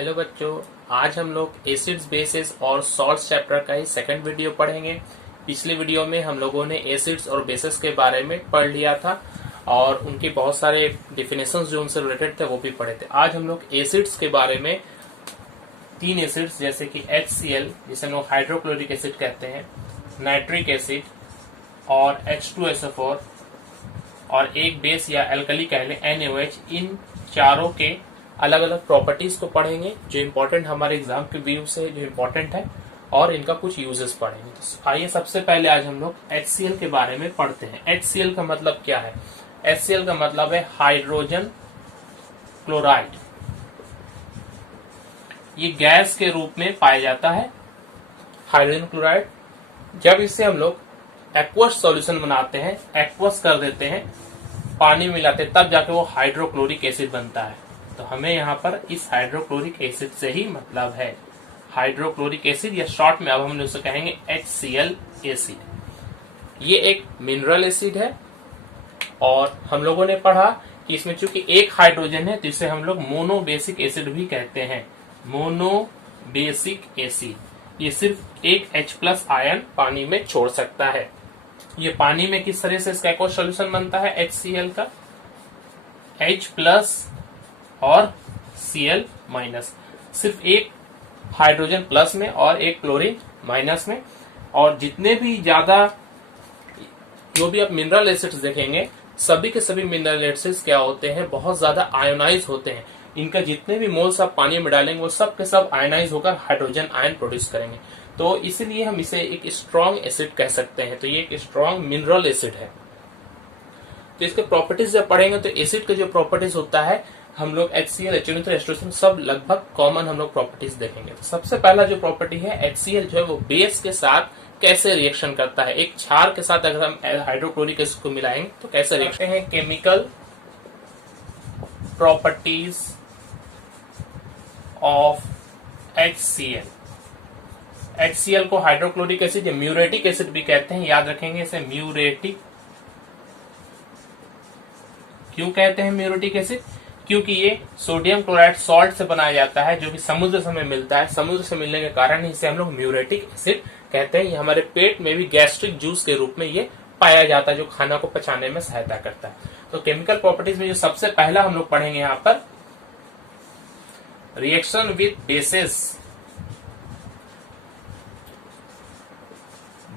Hello बच्चों, आज हम लोग एसिड्स बेसिस और सॉल्ट्स चैप्टर का ही सेकंड वीडियो पढ़ेंगे। पिछले वीडियो में हम लोगों ने एसिड्स और बेसिस के बारे में पढ़ लिया था और उनके बहुत सारे डिफिनेशंस जो उनसे रिलेटेड थे वो भी पढ़े थे। आज हम लोग एसिड्स के बारे में तीन एसिड्स जैसे कि HCl जिसे हम लोग हाइड्रोक्लोरिक एसिड कहते हैं, नाइट्रिक एसिड और H2SO4 और एक बेस या एल्कली कह लें NaOH, इन चारों के अलग अलग प्रॉपर्टीज को पढ़ेंगे जो इम्पोर्टेंट हमारे एग्जाम के व्यू से जो इम्पोर्टेंट है और इनका कुछ यूजेस पढ़ेंगे। तो आइए सबसे पहले आज हम लोग HCl के बारे में पढ़ते हैं। HCl का मतलब क्या है? HCl का मतलब है हाइड्रोजन क्लोराइड। ये गैस के रूप में पाया जाता है हाइड्रोजन क्लोराइड। जब इसे हम लोग एक्वस सॉल्यूशन बनाते हैं, एक्वस कर देते हैं, पानी मिलाते हैं, तब जाके वो हाइड्रोक्लोरिक एसिड बनता है। तो हमें यहाँ पर इस हाइड्रोक्लोरिक एसिड से ही मतलब है हाइड्रोक्लोरिक एसिड, या शॉर्ट में अब हम उसे कहेंगे HCl एसिड। ये एक मिनरल एसिड है और हम लोगों ने पढ़ा कि इसमें चूंकि एक हाइड्रोजन है तो इसे हम लोग मोनोबेसिक एसिड भी कहते हैं। मोनोबेसिक एसिड ये सिर्फ एक H+ आयन पानी में छोड़ सकता है। ये पानी में किस तरह से इसका एक्वस सॉल्यूशन बनता है HCl का? H+ और Cl-, सिर्फ एक हाइड्रोजन प्लस में और एक क्लोरीन माइनस में। और जितने भी ज्यादा जो भी आप मिनरल एसिड्स देखेंगे, सभी के सभी मिनरल एसिड्स क्या होते हैं? बहुत ज्यादा आयोनाइज होते हैं। इनका जितने भी मोल्स आप पानी में डालेंगे वो सब के सब आयोनाइज होकर हाइड्रोजन आयन प्रोड्यूस करेंगे। तो इसीलिए हम इसे एक स्ट्रॉन्ग एसिड कह सकते हैं। तो ये एक स्ट्रॉन्ग मिनरल एसिड है। तो इसके प्रॉपर्टीज जब पढ़ेंगे तो एसिड का जो प्रॉपर्टीज होता है हम लोग HCl, HNO3, H2SO4 सब लगभग कॉमन हम लोग प्रॉपर्टीज देखेंगे। तो सबसे पहला जो प्रॉपर्टी है HCl जो है वो बेस के साथ कैसे रिएक्शन करता है। एक क्षार के साथ अगर हम हाइड्रोक्लोरिक एसिड को मिलाएंगे तो कैसे रिएक्शन है। Chemical properties of HCl। HCl को हाइड्रोक्लोरिक एसिड या म्यूरेटिक एसिड भी कहते हैं, याद रखेंगे इसे म्यूरेटिक। क्यों कहते हैं म्यूरेटिक एसिड? क्योंकि ये सोडियम क्लोराइड सॉल्ट से बनाया जाता है जो कि समुद्र से हमें मिलता है। समुद्र से मिलने के कारण इसे हम लोग म्यूरेटिक एसिड कहते हैं। ये हमारे पेट में भी गैस्ट्रिक जूस के रूप में ये पाया जाता है जो खाना को पचाने में सहायता करता है। तो केमिकल प्रॉपर्टीज में जो सबसे पहला हम लोग पढ़ेंगे यहाँ पर रिएक्शन विद बेसिस,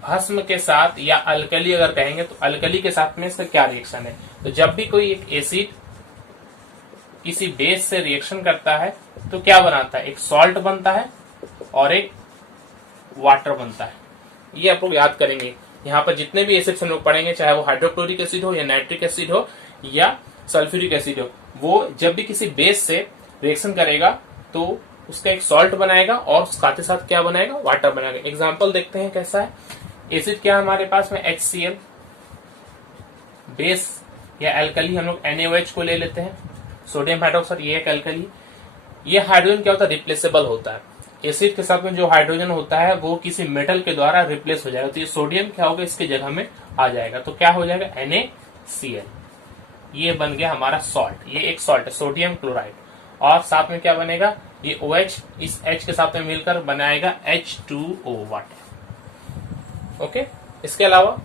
भस्म के साथ या अल्कली अगर कहेंगे तो अल्कली के साथ में इसका क्या रिएक्शन है। तो जब भी कोई एक एसिड किसी बेस से रिएक्शन करता है तो क्या बनाता है? एक सॉल्ट बनता है और एक वाटर बनता है। ये आप लोग याद करेंगे। यहाँ पर जितने भी एसिड्स हम लोग पढ़ेंगे, चाहे वो हाइड्रोक्लोरिक एसिड हो या नाइट्रिक एसिड हो या सल्फ्यूरिक एसिड हो, वो जब भी किसी बेस से रिएक्शन करेगा तो उसका एक सॉल्ट बनाएगा और साथ ही साथ क्या बनाएगा? वाटर बनाएगा। एग्जाम्पल देखते हैं कैसा है। एसिड क्या है हमारे पास में? HCl। बेस या एल्कली हम लोग NaOH को ले लेते हैं, सोडियम हाइड्रोक्साइड, ये एक एल्कली। ये हाइड्रोजन क्या होता है? रिप्लेसेबल होता है। एसिड के साथ में जो हाइड्रोजन होता है वो किसी मेटल के द्वारा रिप्लेस हो जाएगा। तो ये सोडियम क्या होगा? इसकी जगह में आ जाएगा। तो क्या हो जाएगा? NaCl। ये बन गया हमारा सॉल्ट। ये एक सॉल्ट है, सोडियम क्लोराइड। और साथ में क्या बनेगा? ये OH इस H के साथ में मिलकर बनाएगा H2O, वाटर। ओके। इसके अलावा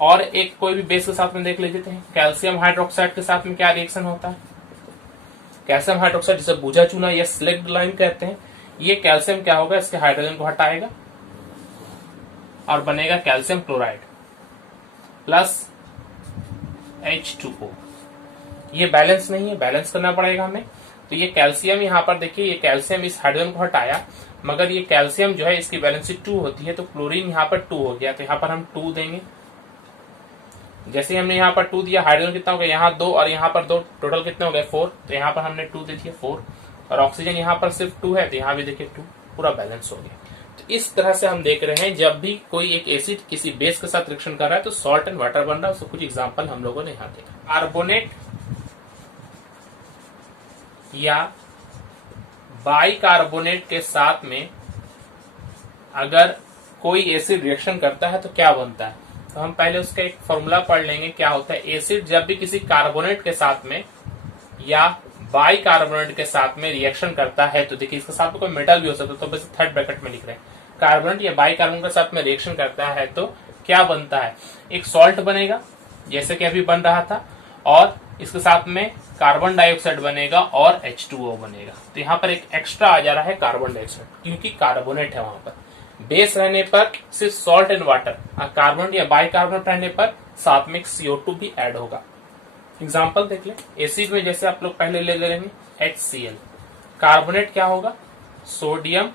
और एक कोई भी बेस के साथ में देख लेते हैं। कैल्शियम हाइड्रोक्साइड के साथ में क्या रिएक्शन होता है? कैल्शियम हाइड्रोक्साइड जिसे बूझा चूना या स्लेक्ड लाइम कहते हैं। ये कैल्शियम क्या होगा? इसके हाइड्रोजन को हटाएगा और बनेगा कैल्शियम क्लोराइड प्लस H2O। ये बैलेंस नहीं है, बैलेंस करना पड़ेगा हमें। तो ये कैल्शियम यहाँ पर देखिए, ये कैल्शियम इस हाइड्रोजन को हटाया, मगर ये कैल्शियम जो है इसकी वैलेंसी 2 होती है, तो क्लोरीन यहाँ पर 2 हो गया। तो यहाँ पर हम 2 देंगे। जैसे हमने यहाँ पर 2 दिया, हाइड्रोजन कितना हो गया? यहाँ 2 और यहाँ पर 2, टोटल कितने हो गए? 4। तो यहाँ पर हमने 2 दे दिया, 4। और ऑक्सीजन यहाँ पर सिर्फ 2 है तो यहाँ भी देखिए 2, पूरा बैलेंस हो गया। तो इस तरह से हम देख रहे हैं जब भी कोई एक एसिड किसी बेस के साथ रिएक्शन कर रहा है तो सॉल्ट एंड वाटर बन रहा है। उसको कुछ एग्जाम्पल हम लोगों ने यहाँ देखा। कार्बोनेट या बाइकार्बोनेट के साथ में अगर कोई एसिड रिएक्शन करता है तो क्या बनता है? तो हम पहले उसका एक फॉर्मूला पढ़ लेंगे। क्या होता है? एसिड जब भी किसी कार्बोनेट के साथ में या बाई कार्बोनेट के साथ में रिएक्शन करता है, तो देखिए इसके साथ में कोई मेटल भी हो सकता है, तो बस थर्ड ब्रैकेट में लिख रहे हैं, कार्बोनेट या बाई कार्बोनेट के साथ में रिएक्शन करता है तो क्या बनता है, एक सॉल्ट बनेगा जैसे कि अभी बन रहा था, और इसके साथ में कार्बन डाइऑक्साइड बनेगा और H2O बनेगा। तो यहाँ पर एक एक्स्ट्रा आ जा रहा है कार्बन डाइऑक्साइड, क्योंकि कार्बोनेट है वहां पर। बेस रहने पर सिर्फ सॉल्ट एंड वाटर, कार्बन या बाई कार्बोनेट रहने पर साथ में CO2 भी ऐड होगा। एग्जाम्पल देख ले, एसिड में जैसे आप लोग पहले ले लेंगे HCl, कार्बोनेट क्या होगा, सोडियम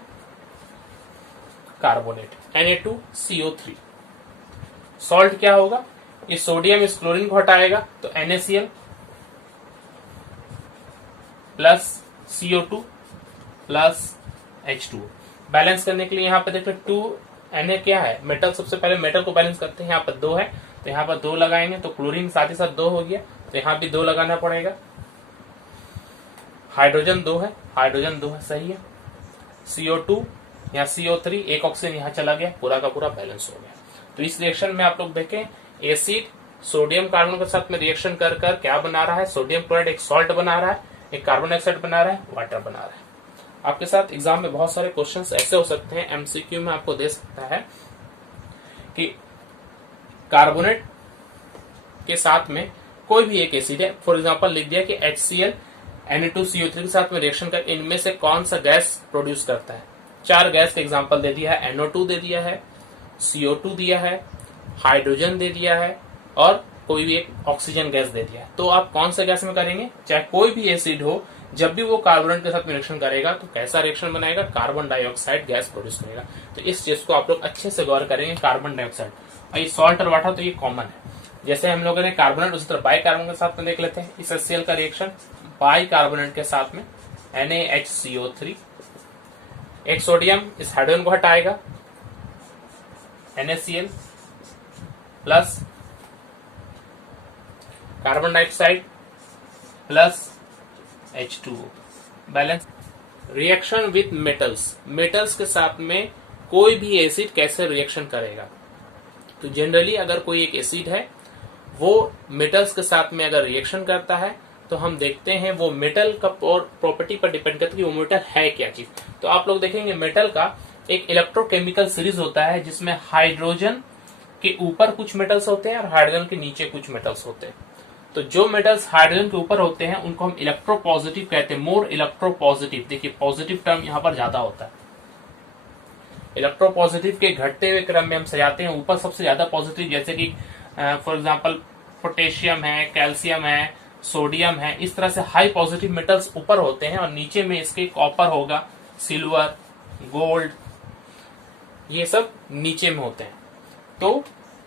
कार्बोनेट, Na2CO3। सॉल्ट क्या होगा, ये सोडियम इस क्लोरीन को हटाएगा तो NaCl plus CO2 plus H2O। Balance करने के लिए यहाँ पे देखो 2 Na क्या है, मेटल, सबसे पहले मेटल को बैलेंस करते हैं। यहाँ पर 2 है तो यहाँ पर 2 लगाएंगे तो क्लोरीन साथ ही साथ 2 हो गया, तो यहाँ भी 2 लगाना पड़ेगा। हाइड्रोजन 2 है, हाइड्रोजन 2 है, सही है। CO2 यहाँ CO3, एक ऑक्सीजन यहाँ चला गया, पूरा का पूरा बैलेंस हो गया। तो इस रिएक्शन में आप लोग देखें, एसिड सोडियम कार्बन के साथ में रिएक्शन कर कर क्या बना रहा है, सोडियम क्लोराइड एक सॉल्ट बना रहा है, एक कार्बन डाइऑक्साइड बना रहा है, वाटर बना रहा है। आपके साथ एग्जाम में बहुत सारे क्वेश्चंस ऐसे हो सकते हैं, एमसीक्यू में आपको दे सकता है कि कार्बोनेट के साथ में कोई भी एक एसिड है, फॉर एग्जांपल लिख दिया कि HCl Na2CO3 के साथ में रिएक्शन कर इनमें से कौन सा गैस प्रोड्यूस करता है। 4 गैस का एग्जांपल दे दिया है, NO2 दे दिया है, CO2 दिया है, हाइड्रोजन दे दिया है और कोई भी एक ऑक्सीजन गैस दे दिया है। तो आप कौन सा गैस में करेंगे, चाहे कोई भी एसिड हो, जब भी वो कार्बोनेट के साथ में रिएक्शन करेगा तो कैसा रिएक्शन बनाएगा, कार्बन डाइऑक्साइड गैस प्रोड्यूस करेगा। तो इस चीज को आप लोग अच्छे से गौर करेंगे, कार्बन डाइऑक्साइड। और ये सॉल्ट और वाटर तो ये कॉमन है, जैसे हम लोगों ने कार्बोनेट उसी तरह बाई कार्बोनेट के साथ में देख लेते हैं। इस HCl का रिएक्शन बाई कार्बोनेट के साथ में NaHCO3, एक सोडियम इस हाइड्रोजन को हटाएगा, NaCl plus carbon dioxide plus H2O, balance. Reaction with metals, metals के साथ में कोई भी एसिड कैसे रिएक्शन करेगा। तो जनरली अगर कोई एक एसिड है वो मेटल्स के साथ में अगर रिएक्शन करता है तो हम देखते हैं वो मेटल का प्रॉपर्टी पर डिपेंड करता है कि वो मेटल है क्या चीज। तो आप लोग देखेंगे मेटल का एक इलेक्ट्रोकेमिकल सीरीज होता है जिसमें हाइड्रोजन के ऊपर कुछ मेटल्स होते हैं और हाइड्रोजन के नीचे कुछ मेटल्स होते हैं। तो जो मेटल्स हाइड्रोजन के ऊपर होते हैं उनको हम इलेक्ट्रोपॉजिटिव कहते हैं, मोर इलेक्ट्रोपॉजिटिव। देखिए पॉजिटिव टर्म यहाँ पर ज्यादा होता है। इलेक्ट्रोपॉजिटिव के घटते हुए क्रम में हम सजाते हैं, ऊपर सबसे ज्यादा पॉजिटिव, जैसे कि फॉर एग्जांपल पोटेशियम है, कैल्शियम है, सोडियम है, इस तरह से हाई पॉजिटिव मेटल्स ऊपर होते हैं और नीचे में इसके कॉपर होगा, सिल्वर, गोल्ड, ये सब नीचे में होते हैं। तो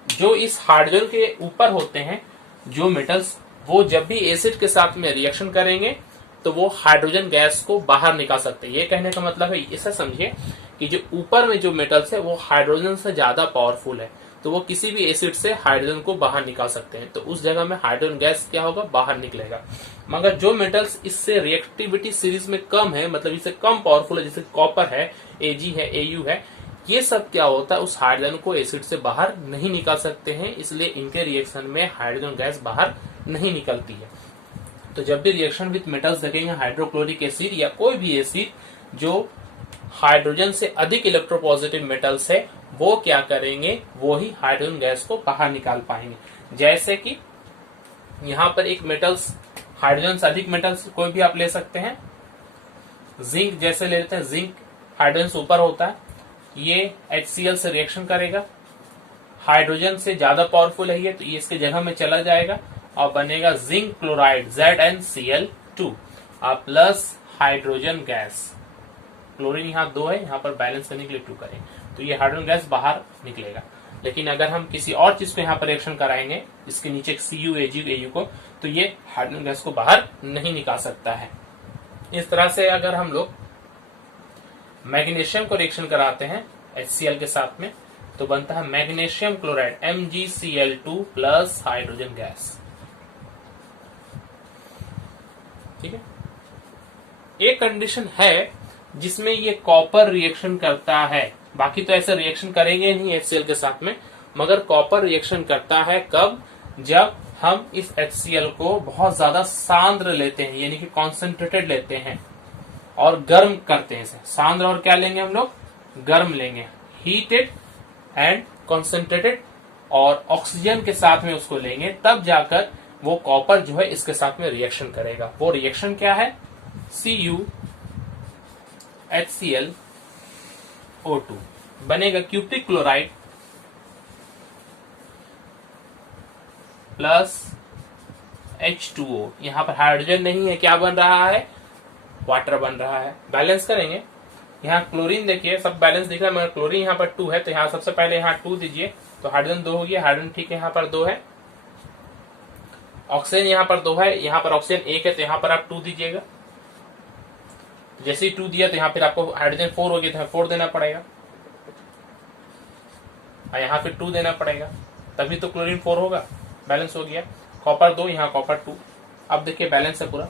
जो इस हाइड्रोजन के ऊपर होते हैं जो मेटल्स, वो जब भी एसिड के साथ में रिएक्शन करेंगे तो वो हाइड्रोजन गैस को बाहर निकाल सकते हैं। ये कहने का मतलब है, इसे समझिए कि जो ऊपर में जो मेटल्स है वो हाइड्रोजन से ज्यादा पावरफुल है, तो वो किसी भी एसिड से हाइड्रोजन को बाहर निकाल सकते हैं। तो उस जगह में हाइड्रोजन गैस क्या होगा, बाहर निकलेगा। मगर जो मेटल्स इससे रिएक्टिविटी सीरीज में कम है, मतलब इससे कम पावरफुल है, जैसे कॉपर है, Ag है, Au है, ये सब क्या होता है, उस हाइड्रोजन को एसिड से बाहर नहीं निकाल सकते हैं, इसलिए इनके रिएक्शन में हाइड्रोजन गैस बाहर नहीं निकलती है। तो जब भी रिएक्शन विथ मेटल्स देखेंगे, हाइड्रोक्लोरिक एसिड या कोई भी एसिड जो हाइड्रोजन से अधिक इलेक्ट्रोपॉजिटिव मेटल्स है, वो क्या करेंगे, वो ही हाइड्रोजन गैस को बाहर निकाल पाएंगे। जैसे कि यहाँ पर एक मेटल्स, हाइड्रोजन से अधिक मेटल्स कोई भी आप ले सकते हैं, जिंक जैसे ले लेते हैं, जिंक हाइड्रोजन से ऊपर होता है, ये HCl से रिएक्शन करेगा, हाइड्रोजन से ज्यादा पावरफुल है ये, तो ये इसके जगह में चला जाएगा और बनेगा zinc chloride ZnCl2 plus hydrogen gas. Chlorine यहाँ 2 है, यहाँ पर बैलेंस करने के लिए 2 करें तो ये हाइड्रोजन गैस बाहर निकलेगा। लेकिन अगर हम किसी और चीज को यहाँ पर रिएक्शन कराएंगे, इसके नीचे Cu, Ag, Au को, तो ये हाइड्रोजन गैस को बाहर नहीं निकाल सकता है। इस तरह से अगर हम लोग मैग्नीशियम को रिएक्शन कराते हैं HCl के साथ में तो बनता है magnesium chloride MgCl2 plus hydrogen gas. ठीक है, एक कंडीशन है जिसमें ये कॉपर रिएक्शन करता है, बाकी तो ऐसे रिएक्शन करेंगे नहीं HCl के साथ में, मगर कॉपर रिएक्शन करता है कब, जब हम इस HCl को बहुत ज्यादा सांद्र लेते हैं, यानी कि कॉन्सेंट्रेटेड लेते हैं और गर्म करते हैं इसे। सांद्र और क्या लेंगे हम लोग, गर्म लेंगे, हीटेड एंड कॉन्सेंट्रेटेड, और ऑक्सीजन के साथ में उसको लेंगे, तब जाकर वो कॉपर जो है इसके साथ में रिएक्शन करेगा। वो रिएक्शन क्या है, CuHClO2 बनेगा क्यूप्रिक क्लोराइड प्लस H2O। यहां पर हाइड्रोजन नहीं है, क्या बन रहा है, वाटर बन रहा है। बैलेंस करेंगे, यहाँ क्लोरीन देखिए सब बैलेंस दिख रहा है, मगर क्लोरीन यहाँ पर 2 है, तो यहाँ सबसे पहले यहाँ 2 दीजिए, तो हाइड्रोजन 2 हो गया, हाइड्रोजन ठीक है, यहाँ पर 2 है। ऑक्सीजन यहाँ पर 2 है, यहाँ पर ऑक्सीजन 1 है, तो यहाँ पर आप 2 दीजिएगा। जैसे ही 2 दिया तो यहाँ फिर आपको हाइड्रोजन 4 हो गया, तो 4 देना पड़ेगा, और यहाँ फिर 2 देना पड़ेगा, तभी तो क्लोरीन 4 होगा। बैलेंस हो गया, कॉपर 2, यहाँ कॉपर 2। अब देखिए बैलेंस है पूरा,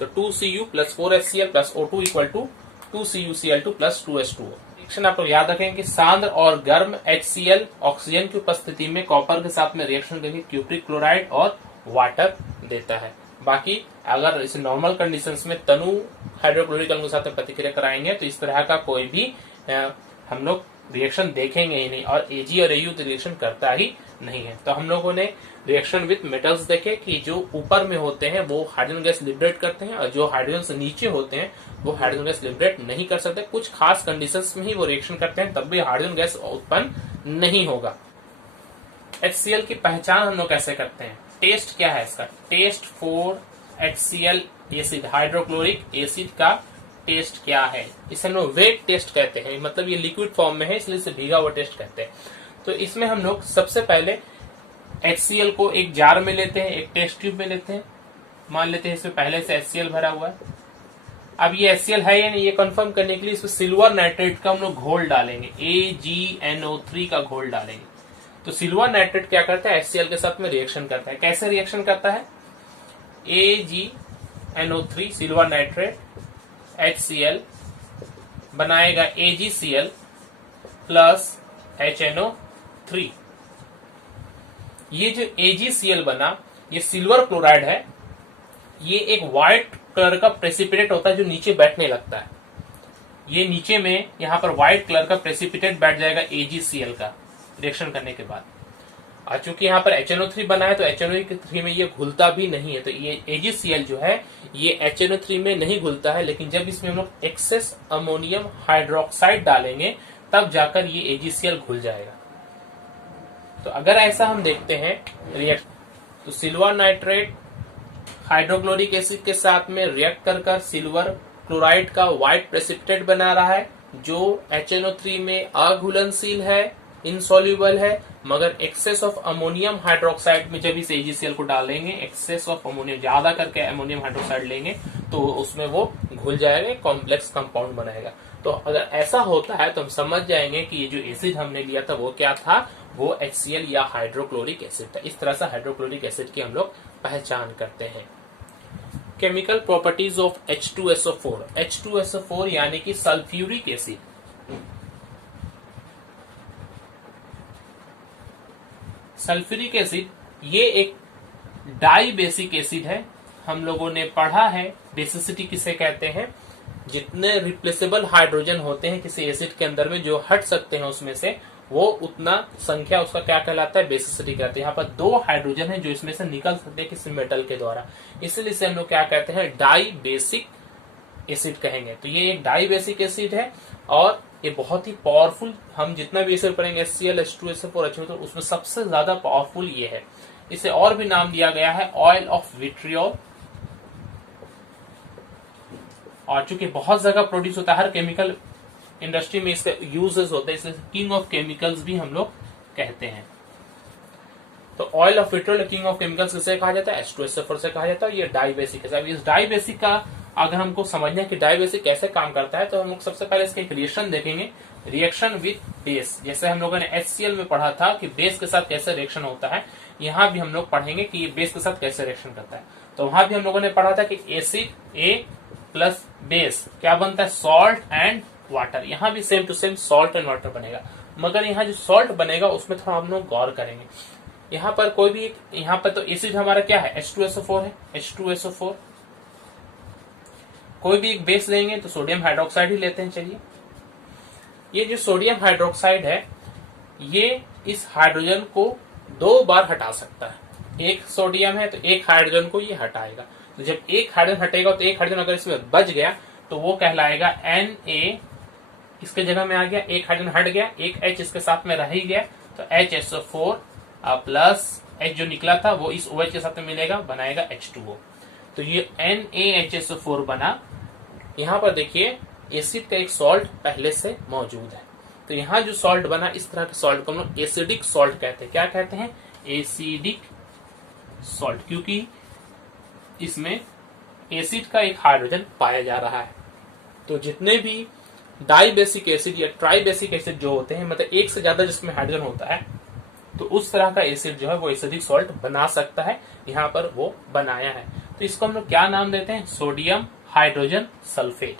तो 2Cu plus 4HCl plus O2 equal to 2CuCl2 plus 2H2O। Reaction आप लोग याद रखेंगे कि सांद्र और गर्म HCl ऑक्सीजन की उपस्थिति में कॉपर के साथ में रिएक्शन करके क्यूप्रिक क्लोराइड और वाटर देता है। बाकी अगर इस नॉर्मल कंडीशंस में तनु हाइड्रोक्लोरिक अम्ल के साथ में प्रतिक्रिया कराएंगे तो इस तरह का कोई भी हम लोग रिएक्शन देखेंगे ही नहीं, और Ag और Au रिएक्शन करता ही नहीं है। तो हम लोगों ने रिएक्शन विथ मेटल्स देखे कि जो ऊपर में होते हैं वो हाइड्रोजन गैस लिबरेट करते हैं, और जो हाइड्रोजन से नीचे होते हैं वो हाइड्रोजन गैस लिबरेट नहीं कर सकते। कुछ खास कंडीशंस में ही वो रिएक्शन करते हैं, तब भी हाइड्रोजन गैस उत्पन्न नहीं होगा। HCl की पहचान हम लोग कैसे करते हैं, टेस्ट क्या है इसका, test for HCl acid, hydrochloric acid का टेस्ट क्या है, इसे हम लोग वेट टेस्ट कहते हैं। मतलब ये लिक्विड फॉर्म में है इसलिए इसे भीगा हुआ टेस्ट कहते हैं। तो इसमें हम लोग सबसे पहले HCl को एक जार में लेते हैं, एक टेस्ट ट्यूब में लेते हैं, मान लेते हैं इसमें पहले से HCl भरा हुआ है। अब ये HCl है या नहीं ये कंफर्म करने के लिए इसमें सिल्वर नाइट्रेट का हम लोग घोल डालेंगे, AgNO3 का घोल डालेंगे। तो सिल्वर नाइट्रेट क्या करता है, HCl के साथ में रिएक्शन करता है। कैसे रिएक्शन करता है, AgNO3 सिल्वर नाइट्रेट HCl बनाएगा AgCl प्लस HNO3। ये जो AgCl बना ये सिल्वर क्लोराइड है, ये एक व्हाइट कलर का प्रेसिपिटेट होता है जो नीचे बैठने लगता है। ये नीचे में यहाँ पर व्हाइट कलर का प्रेसिपिटेट बैठ जाएगा AgCl का रिएक्शन करने के बाद। और चूंकि यहाँ पर HNO3 बना है तो HNO3 में ये घुलता भी नहीं है, तो ये AgCl जो है ये HNO3 में नहीं घुलता है। लेकिन जब इसमें हम लोग एक्सेस अमोनियम हाइड्रोक्साइड डालेंगे तब जाकर ये AgCl घुल जाएगा। तो अगर ऐसा हम देखते हैं रिएक्शन, तो सिल्वर नाइट्रेट हाइड्रोक्लोरिक एसिड के साथ में रिएक्ट कर सिल्वर क्लोराइड का व्हाइट प्रेसिपिटेट बना रहा है, जो HNO3 में अघुलनशील है, इनसॉल्युबल है। मगर एक्सेस ऑफ अमोनियम हाइड्रोक्साइड में जब इस AgCl को डालेंगे, एक्सेस ऑफ अमोनियम ज्यादा करके अमोनियम हाइड्रोक्साइड लेंगे तो उसमें वो घुल जाएगा, कॉम्प्लेक्स कंपाउंड बनेगा। तो अगर ऐसा होता है तो हम समझ जाएंगे कि ये जो एसिड हमने लिया था वो क्या था, वो HCl या हाइड्रोक्लोरिक एसिड था। इस तरह से हाइड्रोक्लोरिक एसिड की हम लोग पहचान करते हैं। Chemical properties of H2SO4, H2SO4 यानी कि सल्फ्यूरिक एसिड। सल्फ्यूरिक एसिड ये एक डाई बेसिक एसिड है। हम लोगों ने पढ़ा है बेसिसिटी किसे कहते हैं, जितने रिप्लेसेबल हाइड्रोजन होते हैं किसी एसिड के अंदर में जो हट सकते हैं उसमें से, वो उतना संख्या उसका क्या कहलाता है, बेसिसिटी कहते हैं। यहाँ पर 2 हाइड्रोजन है जो इसमें से निकल सकते हैं किसी मेटल के द्वारा, इसलिए इसे हम लोग क्या कहते हैं, डाई बेसिक एसिड कहेंगे। तो ये एक डाई बेसिक एसिड है और ये बहुत ही पावरफुल, हम जितना भी एसिड पढ़ेंगे HCl, H2SO4, H2SO4 उसमें सबसे ज्यादा पावरफुल ये है। इसे और भी नाम दिया गया है ऑयल ऑफ विट्रियोल, और चूंकि बहुत जगह प्रोड्यूस होता है, हर केमिकल इंडस्ट्री में इसके यूजेस होते हैं, इसलिए किंग ऑफ केमिकल्स भी हम लोग कहते हैं। तो oil of vitriol king of chemicals किसे कहा जाता है, H2SO4 से कहा जाता है। ये डाई बेसिक है। इस डाई बेसिक का अगर हमको समझना है कि डाई बेसिक कैसे काम करता है तो हम लोग सबसे पहले इसका एक रिएक्शन देखेंगे, रिएक्शन विथ बेस। जैसे हम लोगों ने HCl में पढ़ा था कि बेस के साथ कैसे रिएक्शन होता है, यहाँ भी हम लोग पढ़ेंगे कि ये बेस के साथ कैसे रिएक्शन करता है। तो वहां भी हम लोगों ने पढ़ा था कि एसिड A प्लस बेस क्या बनता है, सॉल्ट एंड वाटर। यहाँ भी same to same salt and water बनेगा, मगर यहाँ जो सॉल्ट बनेगा उसमें थोड़ा हम लोग गौर करेंगे। यहाँ पर कोई भी यहाँ पर तो एसिड हमारा क्या है, H2SO4 है, H2SO4। कोई भी एक बेस लेंगे तो सोडियम हाइड्रोक्साइड ही लेते हैं। चलिए, ये जो सोडियम हाइड्रोक्साइड है ये इस हाइड्रोजन को 2 बार हटा सकता है। एक सोडियम है तो एक हाइड्रोजन को ये हटाएगा, तो जब एक हाइड्रोजन हटेगा तो एक हाइड्रोजन अगर इसमें बच गया तो वो कहलाएगा Na, इसके जगह में आ गया, एक हाइड्रोजन हट गया, एक H इसके साथ में रह ही गया, तो HSO4 प्लस H जो निकला था वो इस OH के साथ में मिलेगा, बनाएगा H2O। तो ये NaHSO4 बना। यहाँ पर देखिए एसिड का एक सॉल्ट पहले से मौजूद है, तो यहाँ जो सॉल्ट बना इस तरह के सॉल्ट को हम लोग एसिडिक सॉल्ट कहते हैं। क्या कहते हैं? एसिडिक सॉल्ट, क्योंकि इसमें एसिड का एक हाइड्रोजन पाया जा रहा है। तो जितने भी डाई बेसिक एसिड या ट्राई बेसिक एसिड जो होते हैं, मतलब एक से ज्यादा जिसमें हाइड्रोजन होता है, तो उस तरह का एसिड जो है वो एसिडिक सॉल्ट बना सकता है। यहाँ पर वो बनाया है, तो इसको हम लोग क्या नाम देते हैं? Sodium hydrogen sulphate.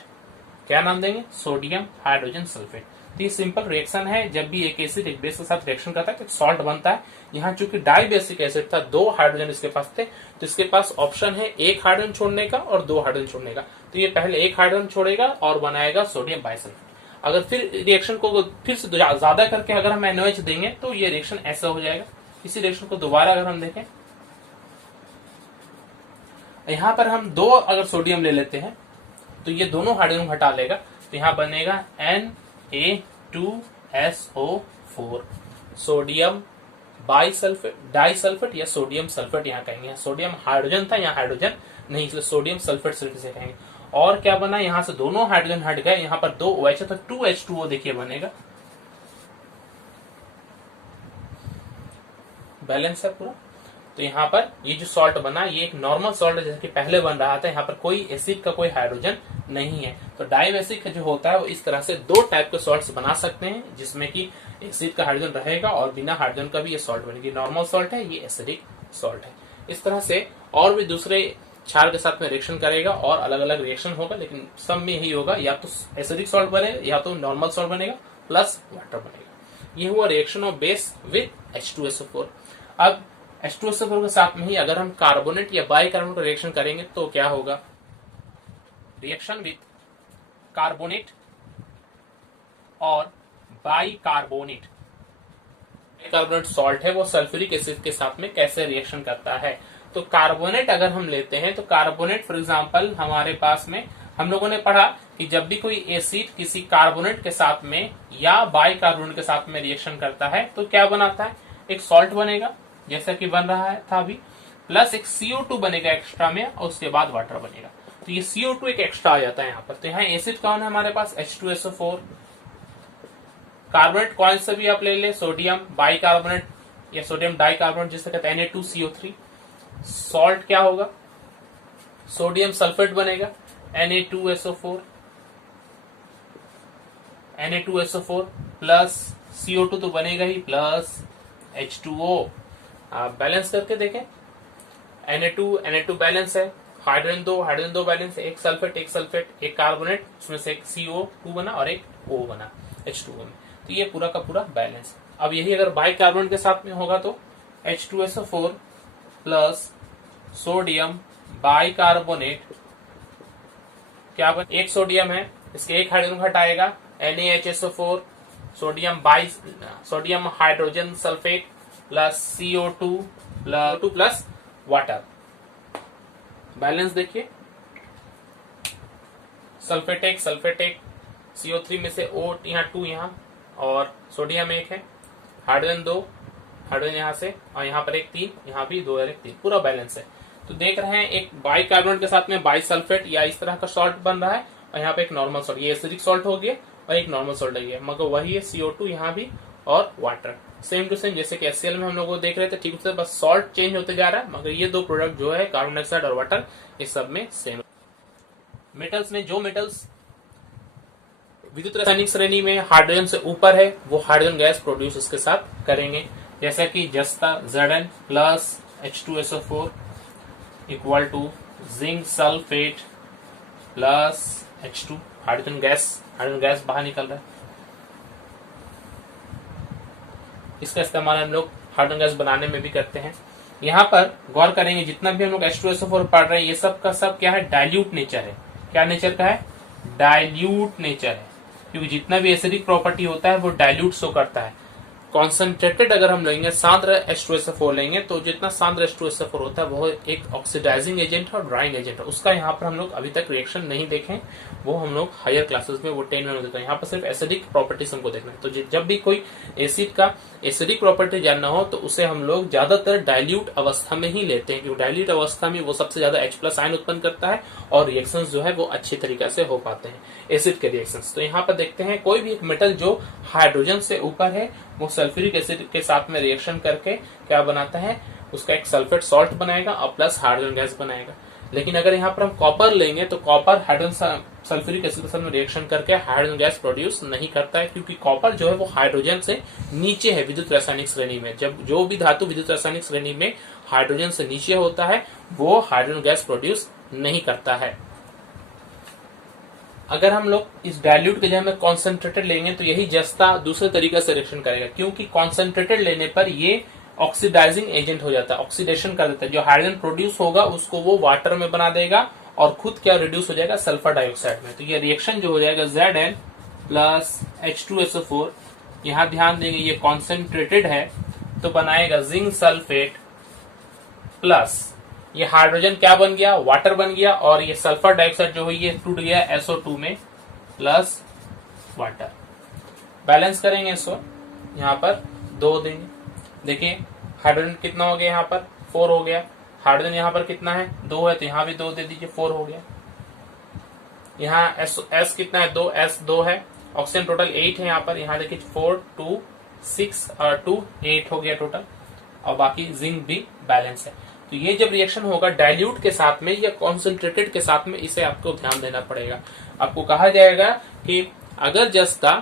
क्या नाम देंगे? Sodium hydrogen sulphate. तो ये सिंपल रिएक्शन है, जब भी एक एसिड एक बेस के साथ रिएक्शन करता है तो एक सॉल्ट बनता है। यहाँ चूंकि डाई बेसिक एसिड था, 2 हाइड्रोजन इसके पास थे, तो इसके पास ऑप्शन है 1 हाइड्रोजन छोड़ने का और 2 हाइड्रोजन छोड़ने का। तो ये पहले 1 हाइड्रोजन छोड़ेगा और बनाएगा सोडियम बाइसल्फेट। अगर फिर रिएक्शन को फिर से ज्यादा करके अगर हम NaOH देंगे तो ये रिएक्शन ऐसा हो जाएगा। इसी रिएक्शन को दोबारा अगर हम देखें, यहाँ पर हम 2 अगर सोडियम ले लेते हैं तो ये दोनों हाइड्रोजन हटा लेगा, तो यहाँ बनेगा Na2SO4, सोडियम बाइसल्फेट, डाइसल्फेट या सोडियम सल्फेट यहाँ कहेंगे। सोडियम हाइड्रोजन था, यहाँ हाइड्रोजन नहीं, इसलिए सोडियम सल्फेट सिर्फ इसे कहेंगे। और क्या बना? यहाँ से दोनों हाइड्रोजन हट गए, यहाँ पर 2 OH है तो 2H2O देखिए बनेगा, बैलेंस है पूरा। तो यहाँ पर ये जो सॉल्ट बना ये एक नॉर्मल सॉल्ट है, जैसे कि पहले बन रहा था। यहाँ पर कोई एसिड का कोई हाइड्रोजन नहीं है। तो डाइबेसिक जो होता है वो इस तरह से 2 टाइप के सॉल्ट्स बना सकते हैं, जिसमें कि एसिड का हाइड्रोजन रहेगा और बिना हाइड्रोजन का भी ये सॉल्ट बनेगी। नॉर्मल सॉल्ट है, ये एसिडिक सॉल्ट है। इस तरह से और भी दूसरे क्षार के साथ में रिएक्शन करेगा और अलग अलग रिएक्शन होगा, लेकिन सब में यही होगा, या तो एसिडिक सॉल्ट बनेगा या तो नॉर्मल सॉल्ट बनेगा प्लस वाटर बनेगा। ये हुआ reaction of base with H2SO4। अब H2SO4 के साथ में ही अगर हम कार्बोनेट या बाइकार्बोनेट रिएक्शन करेंगे तो क्या होगा? रिएक्शन विद कार्बोनेट और बाइकार्बोनेट, बाइकार्बोनेट सॉल्ट है वो सल्फ्यूरिक एसिड के साथ में कैसे रिएक्शन करता है? तो कार्बोनेट अगर हम लेते हैं तो कार्बोनेट फॉर एग्जांपल हमारे पास में हम लोगों ने पढ़ा कि जब भी कोई एसिड किसी कार्बोनेट के साथ में या बाइकार्बोनेट के साथ में रिएक्शन करता है तो क्या बनाता है? एक सॉल्ट बनेगा, जैसा कि बन रहा है था अभी, प्लस एक CO2 बनेगा एक्स्ट्रा में, और उसके बाद वाटर बनेगा। तो ये CO2 एक एक्स्ट्रा आ जाता है यहाँ पर। तो यहाँ एसिड कौन है हमारे पास? H2SO4। कार्बोनेट कौन से भी आप ले ले, सोडियम बाइकार्बोनेट या सोडियम डाइकार्बोनेट जिसे कहते हैं Na2CO3। सॉल्ट क्या होगा? सोडियम सल्फेट बनेगा, Na2SO4, Na2SO4 प्लस CO2 तो बनेगा ही, प्लस H2O। आप बैलेंस करके देखें, Na2 बैलेंस है, हाइड्रोजन दो बैलेंस है, एक सल्फेट एक कार्बोनेट, उसमें से एक CO2 बना और एक O बना H2O में। तो ये पूरा का पूरा बैलेंस। अब यही अगर बाइकार्बोनेट के साथ में होगा तो H2SO4 प्लस सोडियम बाइकार्बोनेट, क्या बन? एक सोडियम है, इसके एक हाइड्रोजन हटाएगा, NaHSO4, sodium hydrogen sulphate plus CO2 plus water. Balance देखिए, सल्फेट एक CO3 में से O यहाँ 2 यहाँ, और सोडियम 1 है, हाइड्रोजन 2, हाइड्रोजन यहाँ से, और यहाँ पर एक 3, यहाँ भी 2 और 1 3, पूरा बैलेंस है। तो देख रहे हैं एक बाइकार्बोनेट के साथ में बाइसल्फेट या इस तरह का सॉल्ट बन रहा है, और यहाँ पे एक नॉर्मल सॉल्ट, ये एसिडिक सॉल्ट हो गया और एक नॉर्मल सॉल्ट है, मगर वही है CO2 यहाँ भी और वाटर, सेम टू सेम जैसे कि HCl में हम लोग देख रहे थे। ठीक है, बस सॉल्ट चेंज होते जा रहा है, मगर ये 2 प्रोडक्ट जो है कार्बन डाइऑक्साइड और वाटर, ये सब में सेम। मेटल्स में जो मेटल्स विद्युत रासायनिक श्रेणी में हाइड्रोजन से ऊपर है वो हाइड्रोजन गैस प्रोड्यूस इसके साथ करेंगे, जैसा कि जस्ता Zn plus H2SO4 equal to zinc sulphate plus H2, hydrogen gas बाहर निकल रहा है। इसका इस्तेमाल हम लोग हाइड्रोजन गैस बनाने में भी करते हैं। यहाँ पर गौर करेंगे जितना भी हम लोग H2SO4 पढ़ रहे हैं ये सब का सब क्या है, डाइल्यूट नेचर है। क्या नेचर का है, डाइल्यूट नेचर है, क्योंकि जितना भी एसिडिक प्रॉपर्टी होता है वो डाइल्यूट शो करता है। कॉन्सेंट्रेटेड अगर हम लेंगे, सांद्र H2SO4 लेंगे, तो जितना सांद्र H2SO4 होता है वो एक ऑक्सीडाइजिंग एजेंट है और ड्राइंग एजेंट है। उसका यहाँ पर हम लोग अभी तक रिएक्शन नहीं देखें, वो हम लोग हायर क्लासेस में, वो 10 में देखते हैं। यहाँ पर सिर्फ एसिडिक प्रॉपर्टीज हमको देखना है। तो जब भी कोई एसिड का एसिडिक प्रॉपर्टी जानना हो तो उसे हम लोग ज्यादातर डाइल्यूट अवस्था में ही लेते हैं, क्योंकि डाइल्यूट अवस्था में वो सबसे ज्यादा H+ आयन उत्पन्न करता है और रिएक्शंस जो है वो अच्छी तरीके से हो पाते हैं, एसिड के रिएक्शंस। तो यहाँ पर देखते हैं कोई भी एक मेटल जो हाइड्रोजन से ऊपर है वो सल्फ्यूरिक एसिड के साथ में रिएक्शन करके क्या बनाता है, उसका एक सल्फेट सॉल्ट बनाएगा और प्लस हाइड्रोजन गैस बनाएगा। लेकिन अगर यहाँ पर हम कॉपर लेंगे तो कॉपर हाइड्रोजन सल्फ्यूरिक एसिड के साथ में रिएक्शन करके हाइड्रोजन गैस प्रोड्यूस नहीं करता है, क्योंकि कॉपर जो है वो हाइड्रोजन से नीचे है विद्युत रासायनिक श्रेणी में। जब जो भी धातु विद्युत रासायनिक श्रेणी में हाइड्रोजन से नीचे होता है वो हाइड्रोजन गैस प्रोड्यूस नहीं करता है। अगर हम लोग इस डाइल्यूट के जगह में कॉन्सेंट्रेटेड लेंगे तो यही जस्ता दूसरे तरीके से रिएक्शन करेगा, क्योंकि कॉन्सेंट्रेटेड लेने पर ये ऑक्सीडाइजिंग एजेंट हो जाता है, ऑक्सीडेशन कर देता है। जो हाइड्रोजन प्रोड्यूस होगा उसको वो वाटर में बना देगा और खुद क्या रिड्यूस हो जाएगा, सल्फर डाइऑक्साइड में। तो ये रिएक्शन जो हो जाएगा Zn प्लस H2SO4, यहाँ ध्यान देंगे ये कॉन्सेंट्रेटेड है तो बनाएगा जिंक सल्फेट प्लस ये हाइड्रोजन क्या बन गया, वाटर बन गया, और ये सल्फर डाइऑक्साइड जो है ये टूट गया SO2 में प्लस वाटर। बैलेंस करेंगे इसको, यहाँ पर 2 देंगे। देखिए हाइड्रोजन कितना हो गया, यहाँ पर 4 हो गया। हाइड्रोजन यहाँ पर कितना है, 2 है, तो यहाँ भी 2 दे दीजिए, 4 हो गया। यहाँ S कितना है, 2, S 2 है। ऑक्सीजन टोटल 8 है यहाँ पर, यहाँ देखिए 4 2 6 और 2 8 हो गया टोटल, और बाकी जिंक भी बैलेंस है। तो ये जब रिएक्शन होगा डाइल्यूट के साथ में या कॉन्सेंट्रेटेड के साथ में, इसे आपको ध्यान देना पड़ेगा। आपको कहा जाएगा कि अगर जस्ता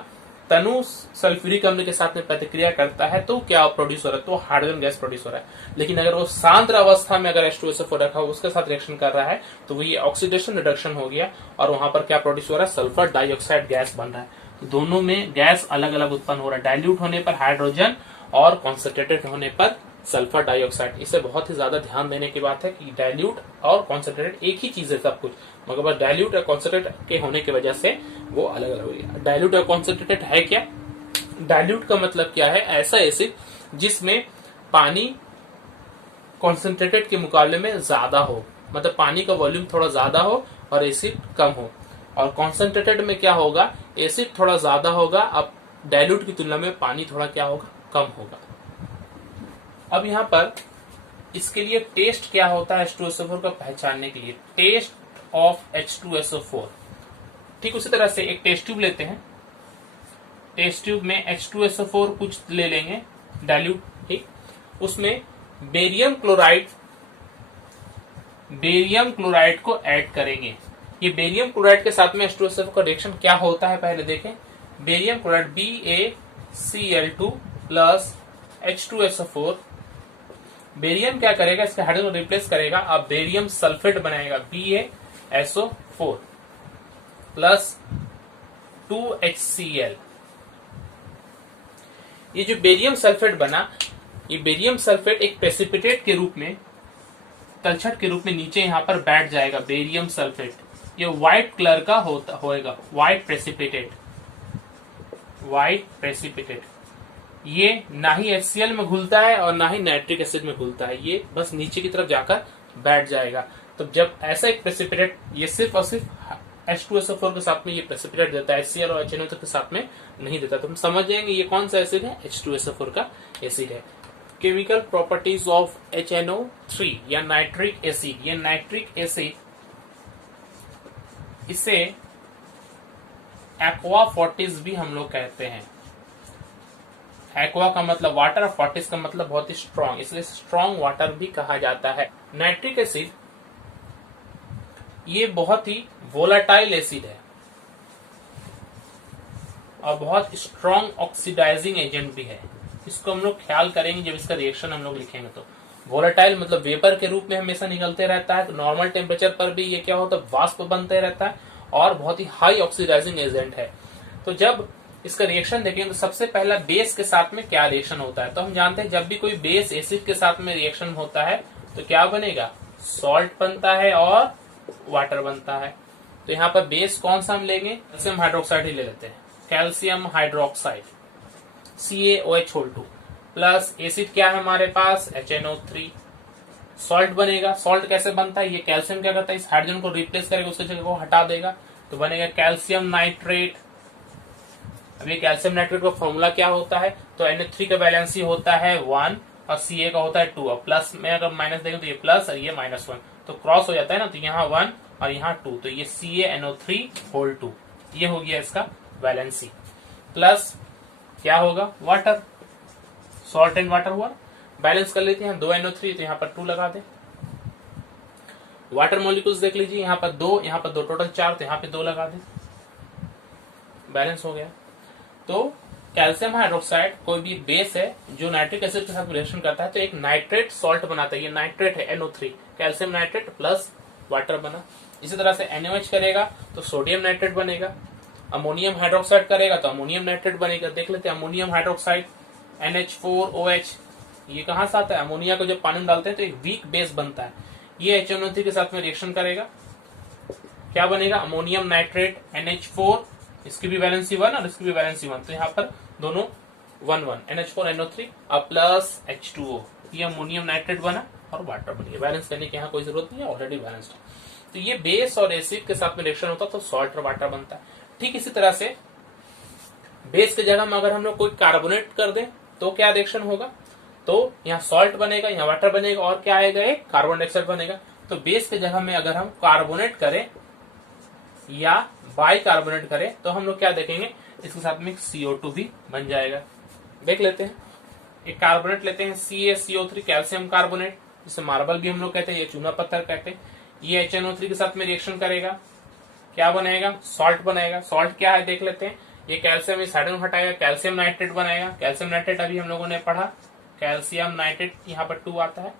तनु सल्फ्यूरिक अम्ल के साथ में प्रतिक्रिया करता है तो क्या प्रोड्यूस हो रहा है, तो हाइड्रोजन गैस प्रोड्यूस हो रहा है। लेकिन अगर वो सांद्र अवस्था में अगर H2SO4 रखा हो उसके साथ रिएक्शन कर रहा है तो वो ये ऑक्सीडेशन रिडक्शन हो गया और वहां पर क्या प्रोड्यूस हो रहा है, सल्फर डाइऑक्साइड गैस बन रहा है। तो दोनों में गैस अलग अलग उत्पन्न हो रहा है, डाइल्यूट होने पर हाइड्रोजन और कॉन्सेंट्रेटेड होने पर सल्फर डाइऑक्साइड। इसे बहुत ही ज्यादा ध्यान देने की बात है कि डाइल्यूट और कॉन्सेंट्रेटेड एक ही चीज है सब कुछ, मगर बस डाइल्यूट और कॉन्सेंट्रेटेड के होने की वजह से वो अलग अलग हो गया। डाइल्यूट और कॉन्सेंट्रेटेड है क्या, डाइल्यूट का मतलब क्या है, ऐसा एसिड जिसमें पानी कॉन्सेंट्रेटेड के मुकाबले में ज्यादा हो, मतलब पानी का वॉल्यूम थोड़ा ज्यादा हो और एसिड कम हो। और कॉन्सेंट्रेटेड में क्या होगा, एसिड थोड़ा ज्यादा होगा, अब डाइल्यूट की तुलना में पानी थोड़ा क्या होगा, कम होगा। अब यहाँ पर इसके लिए टेस्ट क्या होता है H2SO4 को पहचानने के लिए, टेस्ट ऑफ H2SO4। ठीक उसी तरह से एक टेस्ट ट्यूब लेते हैं, टेस्ट ट्यूब में H2SO4 कुछ ले लेंगे डाइल्यूट, ठीक, उसमें बेरियम क्लोराइड को ऐड करेंगे। ये बेरियम क्लोराइड के साथ में H2SO4 का रिएक्शन क्या होता है पहले देखें। Barium chloride BaCl2 plus H2SO4, barium क्या करेगा, इसके हाइड्रोजन रिप्लेस करेगा, अब बेरियम सल्फेट बनाएगा BaSO4 प्लस 2HCl। ये जो बेरियम सल्फेट बना, ये बेरियम सल्फेट एक प्रेसिपिटेट के रूप में, तलछट के रूप में नीचे यहाँ पर बैठ जाएगा बेरियम सल्फेट। ये व्हाइट कलर का होएगा, व्हाइट प्रेसिपिटेट। ये ना ही HCl में घुलता है और ना ही नाइट्रिक एसिड में घुलता है, ये बस नीचे की तरफ जाकर बैठ जाएगा। तो जब ऐसा एक प्रेसिपिटेट, ये सिर्फ और सिर्फ H2SO4 के साथ में ये प्रेसिपिटेट देता है, HCl और HNO के साथ में नहीं देता। तो हम समझ जाएंगे ये कौन सा एसिड है, H2SO4 का एसिड है। केमिकल प्रॉपर्टीज ऑफ HNO3 या नाइट्रिक एसिड, ये नाइट्रिक एसिड, इसे एक्वा फोर्टिस भी हम लोग कहते हैं। एक्वा का मतलब वाटर और फोर्टिस का मतलब बहुत ही स्ट्रॉन्ग, इसलिए स्ट्रॉन्ग वाटर भी कहा जाता है। नाइट्रिक एसिड ये बहुत ही वोलाटाइल एसिड है और बहुत स्ट्रॉन्ग ऑक्सीडाइजिंग एजेंट भी है। इसको हम लोग ख्याल करेंगे जब इसका रिएक्शन हम लोग लिखेंगे। तो वोलाटाइल मतलब वेपर के रूप में हमेशा निकलते रहता है, तो नॉर्मल टेम्परेचर पर भी ये क्या होता है, वाष्प बनते रहता है और बहुत ही हाई ऑक्सीडाइजिंग एजेंट है। तो जब इसका रिएक्शन देखेंगे तो सबसे पहला बेस के साथ में क्या रिएक्शन होता है। तो हम जानते हैं जब भी कोई बेस एसिड के साथ में रिएक्शन होता है तो क्या बनेगा, सॉल्ट बनता है और वाटर बनता है। तो यहाँ पर बेस कौन सा हम लेंगे, कैल्शियम हाइड्रोक्साइड ही ले लेते हैं, calcium hydroxide CaOH2 plus acid क्या है हमारे पास HNO3। सॉल्ट बनेगा, सॉल्ट कैसे बनता है, ये कैल्शियम क्या करता है, इस हाइड्रोजन को रिप्लेस करेगा, उसकी जगह को हटा देगा तो बनेगा कैल्शियम नाइट्रेट। अभी कैल्शियम नाइट्रेट का फॉर्मूला क्या होता है, तो NH3 का वैलेंसी होता है 1 और Ca का होता है 2। और प्लस में अगर माइनस देंगे तो ये प्लस और ये -1 तो क्रॉस हो जाता है ना, तो यहाँ 1 और यहाँ 2 तो ये CaNO3 ये हो गया इसका वैलेंसी। प्लस क्या होगा, वाटर, सॉल्ट एंड वाटर हुआ। बैलेंस कर लेते हैं 2 NO3 तो यहाँ पर 2 लगा दे। वाटर मॉलिक्यूल्स देख लीजिए, यहाँ पर 2 यहाँ पर 2 टोटल 4 तो यहाँ पे 2 लगा दे, बैलेंस हो गया। तो कैल्शियम हाइड्रोक्साइड कोई भी बेस है जो नाइट्रिक एसिड के साथ रिएक्शन करता है तो एक नाइट्रेट सॉल्ट बनाता है। ये नाइट्रेट है NO3, calcium nitrate plus water बना। इसी तरह से NaOH करेगा तो सोडियम नाइट्रेट बनेगा, अमोनियम हाइड्रोक्साइड करेगा तो अमोनियम नाइट्रेट बनेगा। देख लेते हैं अमोनियम हाइड्रोक्साइड NH4OH, ये कहां से आता है, अमोनिया को जब पानी में डालते हैं तो एक वीक बेस बनता है। ये HNO3 के साथ में रिएक्शन करेगा, क्या बनेगा, अमोनियम नाइट्रेट NH4, इसकी भी वैलेंसी 1 और इसकी भी वैलेंसी 1 तो यहाँ पर दोनों 1 NH4NO3 और प्लस H2O, ये अमोनियम नाइट्रेट बना और वाटर बन गया। बैलेंस करने की यहाँ कोई जरूरत नहीं है, ऑलरेडी बैलेंस्ड है। तो ये बेस और एसिड के साथ में रिएक्शन होता है तो सॉल्ट और वाटर बनता है। ठीक इसी तरह से बेस की जगह में अगर हम लोग कोई कार्बोनेट कर दें तो क्या रिएक्शन होगा, तो यहाँ सॉल्ट बनेगा, यहाँ वाटर बनेगा और क्या आएगा, एक कार्बन डाइऑक्साइड बनेगा। तो बेस की जगह में अगर हम कार्बोनेट करें या बाइकार्बोनेट करें तो हम लोग क्या देखेंगे, इसके साथ में CO2 भी बन जाएगा। देख लेते हैं, एक कार्बोनेट लेते हैं CaCO3 कैल्शियम कार्बोनेट, जिसे मार्बल भी हम लोग कहते हैं, ये चूना पत्थर कहते हैं। ये HNO3 के साथ में रिएक्शन करेगा, क्या बनेगा, सॉल्ट बनेगा। सॉल्ट क्या है देख लेते हैं, ये कैल्शियम इस हाइड्रोजन हटाएगा, कैल्शियम नाइट्रेट बनाएगा। कैल्शियम नाइट्रेट अभी हम लोगों ने पढ़ा, कैल्शियम नाइट्रेट यहाँ पर 2 आता है,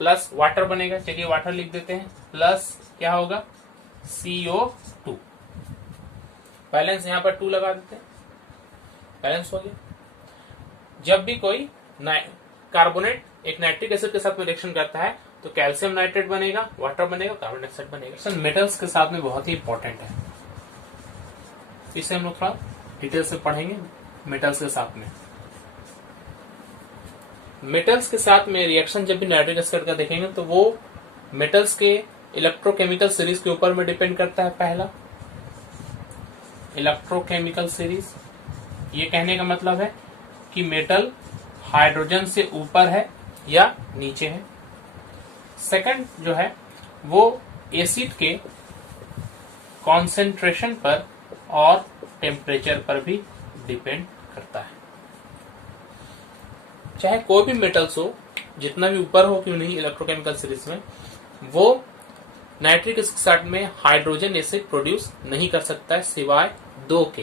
प्लस वाटर बनेगा, चलिए वाटर लिख देते हैं, प्लस क्या होगा CO2, बैलेंस यहाँ पर 2 लगा देते हैं, बैलेंस हो गया। जब भी कोई कार्बोनेट एक नाइट्रिक एसिड के साथ में रिएक्शन करता है तो कैल्शियम नाइट्रेट बनेगा, वाटर बनेगा, कार्बन डाइऑक्साइड बनेगा। सर मेटल्स के साथ में बहुत ही इंपॉर्टेंट है, इसे हम लोग थोड़ा डिटेल से पढ़ेंगे। मेटल्स के साथ में, मेटल्स के साथ में रिएक्शन जब भी नाइट्रिक एसिड का देखेंगे तो वो मेटल्स के इलेक्ट्रोकेमिकल सीरीज के ऊपर में डिपेंड करता है। पहला इलेक्ट्रोकेमिकल सीरीज, ये कहने का मतलब है कि मेटल हाइड्रोजन से ऊपर है या नीचे है। सेकंड जो है वो एसिड के कॉन्सेंट्रेशन पर और टेम्परेचर पर भी डिपेंड करता है। चाहे कोई भी मेटल्स हो, जितना भी ऊपर हो क्यों नहीं इलेक्ट्रोकेमिकल सीरीज में, वो नाइट्रिक एसिड में हाइड्रोजन एसिड प्रोड्यूस नहीं कर सकता है सिवाय 2 के।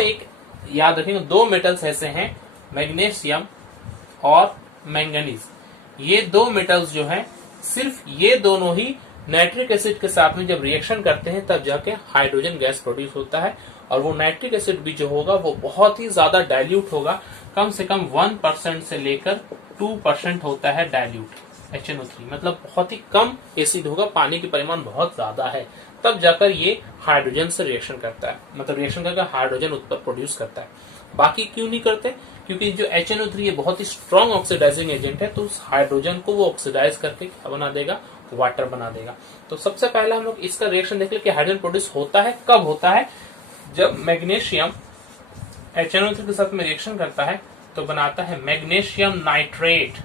एक याद रखेंगे, 2 मेटल्स ऐसे हैं, मैग्नीशियम और मैंगनीज। ये 2 मेटल्स जो हैं, सिर्फ ये दोनों ही नाइट्रिक एसिड के साथ में जब रिएक्शन करते हैं तब जाके हाइड्रोजन गैस प्रोड्यूस होता है। और वो नाइट्रिक एसिड भी जो होगा वो बहुत ही ज्यादा डाइल्यूट होगा, कम से कम 1% से लेकर 2% होता है डाइल्यूट HNO3, मतलब बहुत ही कम एसिड होगा, पानी की परिमाण बहुत ज्यादा है, तब जाकर ये हाइड्रोजन से रिएक्शन करता है, मतलब रिएक्शन करके हाइड्रोजन उत्पाद प्रोड्यूस करता है। बाकी क्यों नहीं करते, क्योंकि जो HNO3 ये बहुत ही स्ट्रॉन्ग ऑक्सीडाइजिंग एजेंट है, तो उस हाइड्रोजन को वो ऑक्सीडाइज करके क्या बना देगा, वाटर बना देगा। तो सबसे पहले हम लोग इसका रिएक्शन देख ले कि हाइड्रोजन प्रोड्यूस होता है कब होता है, जब मैग्नीशियम HNO3 के साथ में रिएक्शन करता है तो बनाता है magnesium nitrate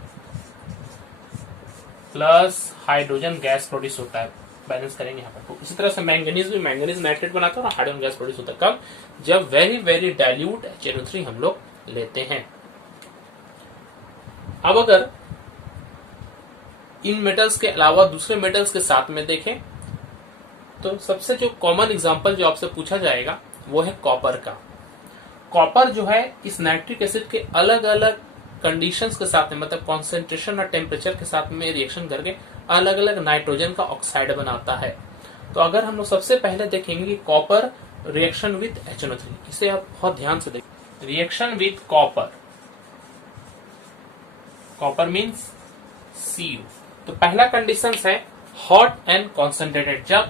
plus hydrogen gas produce होता है। बैलेंस करेंगे यहाँ पर। तो इसी तरह से मैंगनीज भी मैंगनीज नाइट्रेट बनाता है और हाइड्रोजन गैस प्रोड्यूस होता है। कब, जब वेरी वेरी डाइल्यूट HNO3 हम लोग लेते हैं। अब अगर इन मेटल्स के अलावा दूसरे मेटल्स के साथ में देखें तो सबसे जो कॉमन एग्जांपल जो आपसे पूछा जाएगा वो है कॉपर का। कॉपर जो है इस नाइट्रिक एसिड के अलग अलग कंडीशंस के साथ में, मतलब कॉन्सेंट्रेशन और टेम्परेचर के साथ में रिएक्शन करके अलग अलग नाइट्रोजन का ऑक्साइड बनाता है। तो अगर हम लोग सबसे पहले देखेंगे कि कॉपर रिएक्शन विथ HNO3, इसे आप बहुत ध्यान से देखिए। Reaction with copper, copper means Cu। तो पहला कंडीशन है हॉट एंड कॉन्सेंट्रेटेड। जब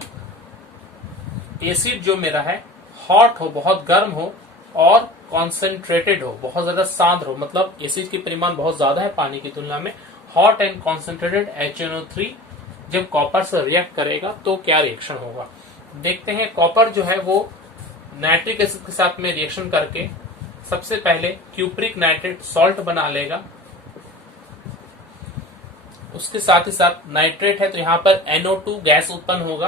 एसिड जो मेरा है हॉट हो, बहुत गर्म हो, और कॉन्सेंट्रेटेड हो, बहुत ज्यादा सांद्र हो, मतलब एसिड की परिमाण बहुत ज्यादा है पानी की तुलना में, हॉट एंड कॉन्सेंट्रेटेड HNO3 जब कॉपर से रिएक्ट करेगा तो क्या रिएक्शन होगा देखते हैं। कॉपर जो है वो नाइट्रिक एसिड के साथ में रिएक्शन करके सबसे पहले क्यूप्रिक नाइट्रेट सॉल्ट बना लेगा। उसके साथ ही साथ नाइट्रेट है तो यहां पर NO2 गैस उत्पन्न होगा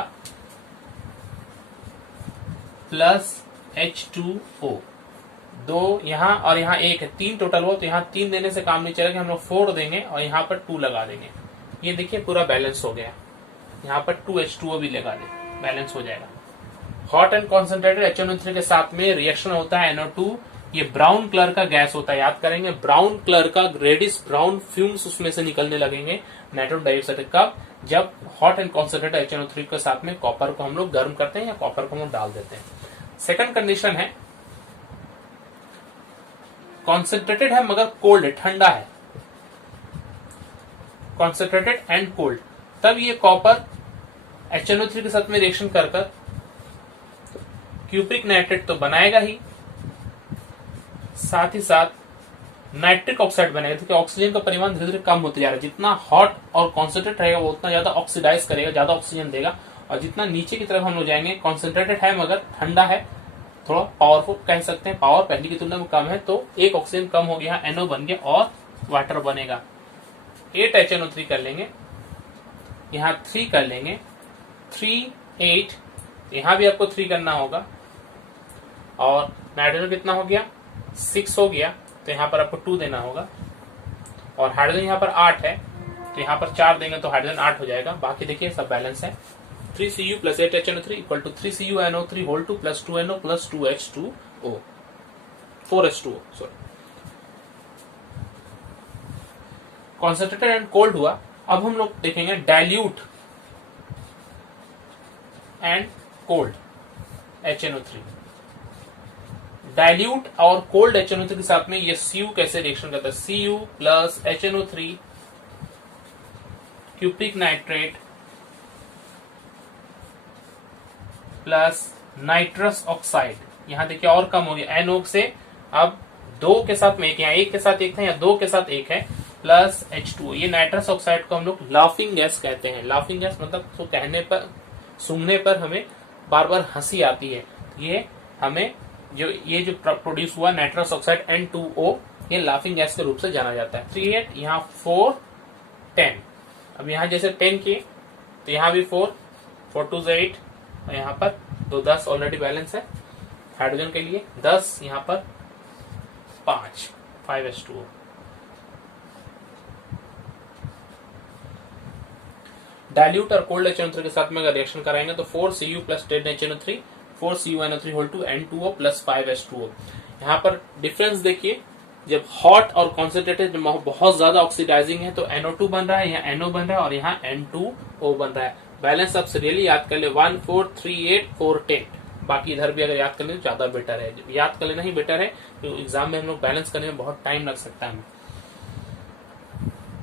प्लस H2O। दो यहाँ और यहाँ एक है, 3 टोटल हो, तो यहाँ 3 देने से काम नहीं चलेगा, हम लोग 4 देंगे और यहाँ पर 2 लगा देंगे। ये देखिए पूरा बैलेंस हो गया। यहाँ पर 2H2O भी लगा दे, बैलेंस हो जाएगा। हॉट एंड कॉन्सेंट्रेटेड HNO3 के साथ में रिएक्शन होता है NO2, ये ब्राउन कलर का गैस होता है, याद करेंगे, ब्राउन कलर का रेडिश ब्राउन फ्यूम्स उसमें से निकलने लगेंगे नाइट्रोजन डाइऑक्साइड का, जब हॉट एंड कॉन्सेंट्रेटेड HNO3 के साथ में कॉपर को हम लोग गर्म करते हैं या कॉपर को हम लोग डाल देते हैं। सेकंड कंडीशन है कॉन्सेंट्रेटेड है मगर कोल्ड है, ठंडा है, कॉन्सेंट्रेटेड एंड कोल्ड, तब ये कॉपर HNO3 के साथ में रिएक्शन कर क्यूप्रिक नाइट्रेट तो बनाएगा ही, साथ ही साथ नाइट्रिक ऑक्साइड बनेगा, क्योंकि ऑक्सीजन का परिमाण धीरे धीरे कम होते जा रहा है। जितना हॉट और कॉन्सेंट्रेट रहेगा वो उतना ज्यादा ऑक्सीडाइज करेगा, ज्यादा ऑक्सीजन देगा, और जितना नीचे की तरफ हम लोग जाएंगे, कॉन्सेंट्रेटेड है मगर ठंडा है, थोड़ा पावरफुल कह सकते हैं, पावर पहले की तुलना में कम है, तो एक ऑक्सीजन कम हो गया, NO बन गया और वाटर बनेगा। 8 HNO3 कर लेंगे, यहाँ 3 कर लेंगे, 3 8, यहाँ भी आपको 3 करना होगा, और नाइट्रोजन कितना हो गया 6 हो गया, तो यहाँ पर आपको 2 देना होगा, और हाइड्रोजन यहाँ पर 8 है तो यहाँ पर 4 देंगे तो हाइड्रोजन 8 हो जाएगा। बाकी देखिए सब बैलेंस है। 3Cu plus 8 HNO3 equal to 3CuNO3 whole 2 plus 2NO plus 2H2O 4H2O sorry. Concentrated and cold हुआ। अब हम लोग देखेंगे dilute and cold HNO3। Dilute और कोल्ड HNO3 के साथ में ये Cu कैसे रिएक्शन करता है, Cu plus HNO3 cupric nitrate plus nitrous oxide, यहां देखिए और कम हो गया NO से, अब 2 के साथ में एक, यहाँ 1 के साथ 1 था, या 2 के साथ 1 है, प्लस H2O। ये नाइट्रस ऑक्साइड को हम लोग लाफिंग गैस कहते हैं। लाफिंग गैस मतलब तो कहने पर, सूंघने पर हमें बार बार हंसी आती है, ये हमें ये जो प्रोड्यूस हुआ नाइट्रस ऑक्साइड N2O, ये लाफिंग गैस के रूप से जाना जाता है। 3 8, यहाँ 4 10, अब यहाँ जैसे 10 किए तो यहाँ भी 4 4 2 8, और यहाँ पर 2 10 ऑलरेडी बैलेंस है हाइड्रोजन के लिए, 10 यहाँ पर 5 5H2O। डाइल्यूट और कोल्ड HNO3 के साथ में अगर रिएक्शन कराएंगे तो 4Cu plus 10 HNO3 4CuNO3 whole to N2O plus 5H2O। यहाँ पर डिफरेंस देखिए, जब हॉट और कॉन्सेंट्रेटेड बहुत ज्यादा ऑक्सीडाइजिंग है तो NO2 बन रहा है, यहाँ NO बन रहा है और यहाँ N2O बन रहा है। बैलेंस आप सीरियली याद कर ले, 1 4 3 8 4 10, बाकी इधर भी अगर याद कर ले तो ज्यादा बेटर है, याद कर लेना ही बेटर है, तो एग्जाम में हम लोग बैलेंस करने में बहुत टाइम लग सकता है।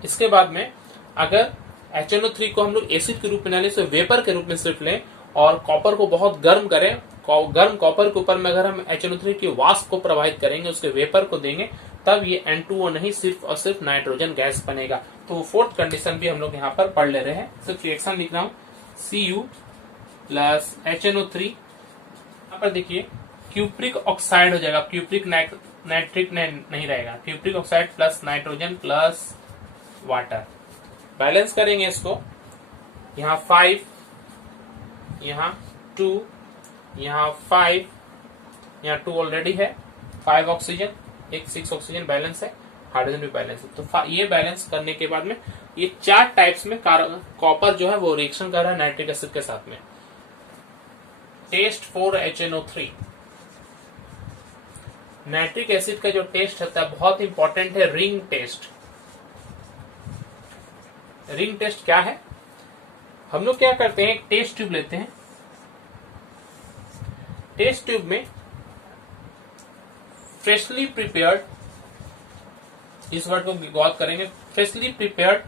इसके बाद में अगर HNO3 को हम लोग एसिड के रूप में ना ले, से वेपर के रूप में सिर्फ लें और कॉपर को बहुत गर्म करें, गर्म कॉपर के ऊपर में अगर हम HNO3 की वाष्प को प्रवाहित करेंगे, उसके वेपर को देंगे, तब ये N2O नहीं सिर्फ और सिर्फ नाइट्रोजन गैस बनेगा। तो फोर्थ कंडीशन भी हम लोग यहाँ पर पढ़ ले रहे हैं, सिर्फ रिएक्शन लिख रहा हूँ। Cu प्लस HNO3, यहाँ पर देखिए क्यूप्रिक ऑक्साइड हो जाएगा, क्यूप्रिक नाइट्रिक नहीं रहेगा, cupric oxide plus nitrogen plus water. Balance करेंगे इसको, यहाँ 5, यहाँ 2, यहाँ 5, यहाँ 2 ऑलरेडी है, 5 ऑक्सीजन, एक 6 ऑक्सीजन बैलेंस है, हाइड्रोजन भी बैलेंस है। तो ये बैलेंस करने के बाद में ये 4 टाइप्स में कॉपर जो है वो रिएक्शन कर रहा है नाइट्रिक एसिड के साथ में। Test for HNO3, nitric acid का जो टेस्ट होता है बहुत इंपॉर्टेंट है, रिंग टेस्ट। रिंग टेस्ट क्या है, हम लोग क्या करते हैं, एक टेस्ट ट्यूब लेते हैं, टेस्ट ट्यूब में फ्रेशली प्रिपेयर्ड, इस वर्ड को गौर करेंगे, फ्रेशली प्रिपेयर्ड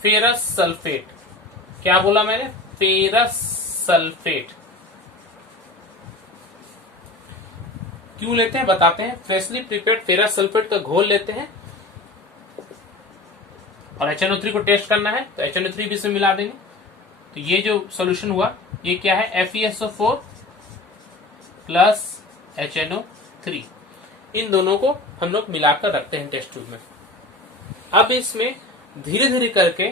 फेरस सल्फेट। क्या बोला मैंने? Ferrous sulphate. क्यों लेते हैं बताते हैं। फ्रेशली प्रिपेयर्ड फेरस सल्फेट का घोल लेते हैं और HNO3 को टेस्ट करना है तो HNO3 भी इसमें मिला देंगे। तो ये जो सॉल्यूशन हुआ ये क्या है? FeSO4 plus HNO3। इन दोनों को हम लोग मिलाकर रखते हैं टेस्ट ट्यूब में। अब इसमें धीरे धीरे करके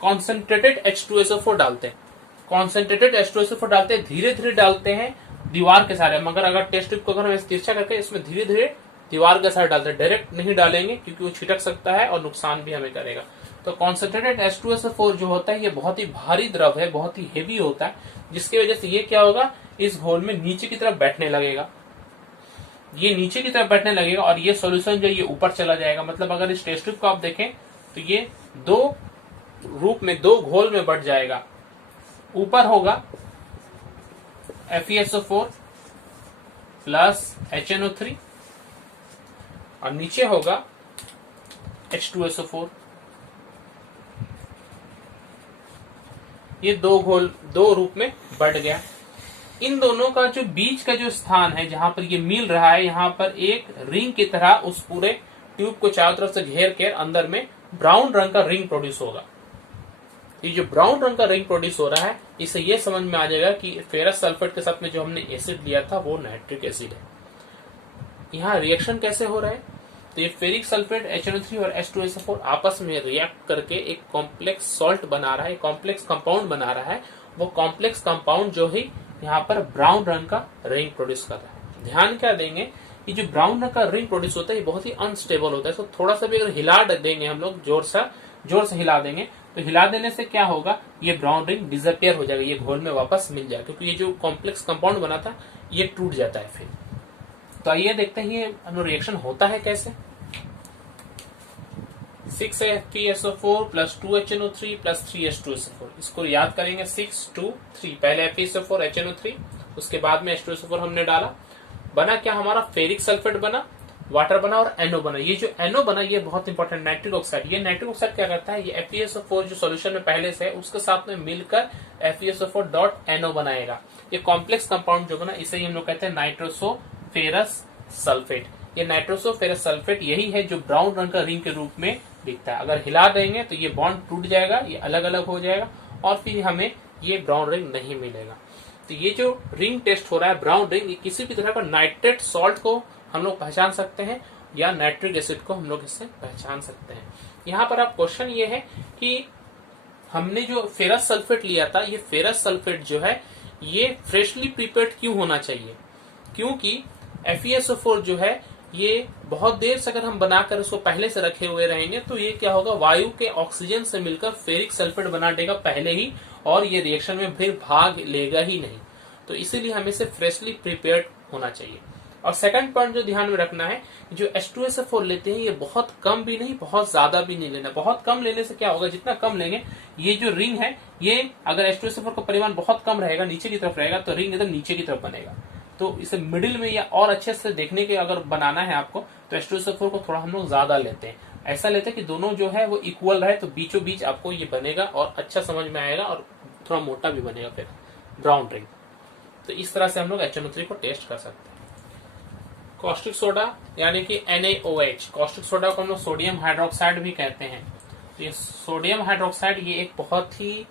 कॉन्सेंट्रेटेड H2SO4 डालते हैं। कॉन्सेंट्रेटेड H2SO4 डालते हैं, धीरे धीरे डालते हैं दीवार के सारे। मगर अगर टेस्ट ट्यूब को अगर हम तिरछा करके इसमें धीरे धीरे दीवार के साथ डालते हैं, डायरेक्ट नहीं डालेंगे क्योंकि वो छिटक सकता है और नुकसान भी हमें करेगा। तो कॉन्सेंट्रेटेड H2SO4 जो होता है ये बहुत ही भारी द्रव है, बहुत ही हेवी होता है, जिसकी वजह से ये क्या होगा, इस घोल में नीचे की तरफ बैठने लगेगा। ये नीचे की तरफ बैठने लगेगा और ये सॉल्यूशन जो ये ऊपर चला जाएगा। मतलब अगर इस टेस्ट ट्यूब को आप देखें तो ये दो रूप में, दो घोल में बढ़ जाएगा। ऊपर होगा FeSO4 प्लस HNO3 और नीचे होगा H2SO4। ये दो घोल दो रूप में बढ़ गया। इन दोनों का जो बीच का जो स्थान है जहां पर ये मिल रहा है, यहां पर एक रिंग की तरह उस पूरे ट्यूब को चारों तरफ से घेर कर अंदर में ब्राउन रंग का रिंग प्रोड्यूस होगा। ये जो ब्राउन रंग का रिंग प्रोड्यूस हो रहा है, इससे ये समझ में आ जाएगा कि फेरस सल्फेट के साथ में जो हमने एसिड लिया था वो नाइट्रिक एसिड है। यहाँ रिएक्शन कैसे हो रहा है? तो ये फेरिक सल्फेट HNO3 और H2SO4 आपस में रिएक्ट करके एक कॉम्प्लेक्स सॉल्ट बना रहा है, कॉम्प्लेक्स कंपाउंड बना रहा है। वो कॉम्प्लेक्स कंपाउंड जो है यहाँ पर ब्राउन रंग का रिंग प्रोड्यूस कर रहा है। ध्यान क्या देंगे, ये जो ब्राउन रंग का रिंग प्रोड्यूस होता है ये बहुत ही अनस्टेबल होता है। तो थोड़ा सा भी अगर हिला देंगे हम लोग, जोर से हिला देंगे, तो हिला देने से क्या होगा, ये ब्राउन रिंग डिसअपियर हो जाएगा, ये घोल में वापस मिल जाएगा, क्योंकि ये जो कॉम्प्लेक्स कंपाउंड बना था ये टूट जाता है फिर। तो आइए देखते हैं ये रिएक्शन होता है कैसे। 6FeSO4 plus 2HNO3 plus 3H2SO4, इसको याद करेंगे 6, 2, 3। पहले FeSO4 HNO3, उसके बाद में H2SO4 हमने डाला। बना क्या हमारा? फेरिक सल्फेट बना, वाटर बना और NO बना। ये जो NO बना ये बहुत इंपॉर्टेंट, नाइट्रिक ऑक्साइड। ये नाइट्रिक ऑक्साइड क्या करता है, ये FeSO4 जो सॉल्यूशन में पहले से है उसके साथ में मिलकर FeSO4.NO बनाएगा। ये कॉम्प्लेक्स कंपाउंड जो बना इसे ही हम लोग कहते हैं नाइट्रोसो फेरस सल्फेट। ये नाइट्रोसो फेरस सल्फेट यही है जो ब्राउन रंग का रिंग के रूप में दिखता है। अगर हिला देंगे तो ये बॉन्ड टूट जाएगा, ये अलग अलग हो जाएगा और फिर हमें ये ब्राउन रिंग नहीं मिलेगा। तो ये जो रिंग टेस्ट हो रहा है ब्राउन रिंग, ये किसी भी तरह का नाइट्रेट सॉल्ट को हम लोग पहचान सकते हैं या नाइट्रिक एसिड को हम लोग इससे पहचान सकते हैं। यहाँ पर अब क्वेश्चन ये है कि हमने जो फेरस सल्फेट लिया था, ये फेरस सल्फेट जो है ये फ्रेशली प्रिपेयर्ड क्यों होना चाहिए? क्योंकि FeSO4 जो है ये बहुत देर से अगर हम बनाकर उसको पहले से रखे हुए रहेंगे तो ये क्या होगा, वायु के ऑक्सीजन से मिलकर फेरिक सल्फेट बना देगा पहले ही, और ये रिएक्शन में फिर भाग लेगा ही नहीं। तो इसीलिए हमें इसे फ्रेशली प्रिपेयर्ड होना चाहिए। और सेकंड पॉइंट जो ध्यान में रखना है, जो H2SO4 लेते हैं ये बहुत कम भी नहीं, बहुत ज्यादा भी नहीं लेना। बहुत कम लेने से क्या होगा, जितना कम लेंगे ये जो रिंग है, ये अगर H2SO4 का परिमाण बहुत कम रहेगा, नीचे की तरफ रहेगा, तो रिंग एकदम नीचे की तरफ बनेगा। तो इसे मिडिल में या और अच्छे से देखने के अगर बनाना है आपको, तो H2SO4 को थोड़ा हम लोग ज्यादा लेते हैं। ऐसा लेते हैं कि दोनों जो है वो इक्वल रहे, तो बीचों बीच आपको ये बनेगा और अच्छा समझ में आएगा और थोड़ा मोटा भी बनेगा फिर ब्राउन रिंग। तो इस तरह से हम लोग HNO3 को टेस्ट कर सकते हैं। कॉस्टिक सोडा यानी कि NaOH, कॉस्टिक सोडा को हम लोग सोडियम हाइड्रोक्साइड भी कहते हैं। तो ये सोडियम हाइड्रोक्साइड ये एक बहुत ही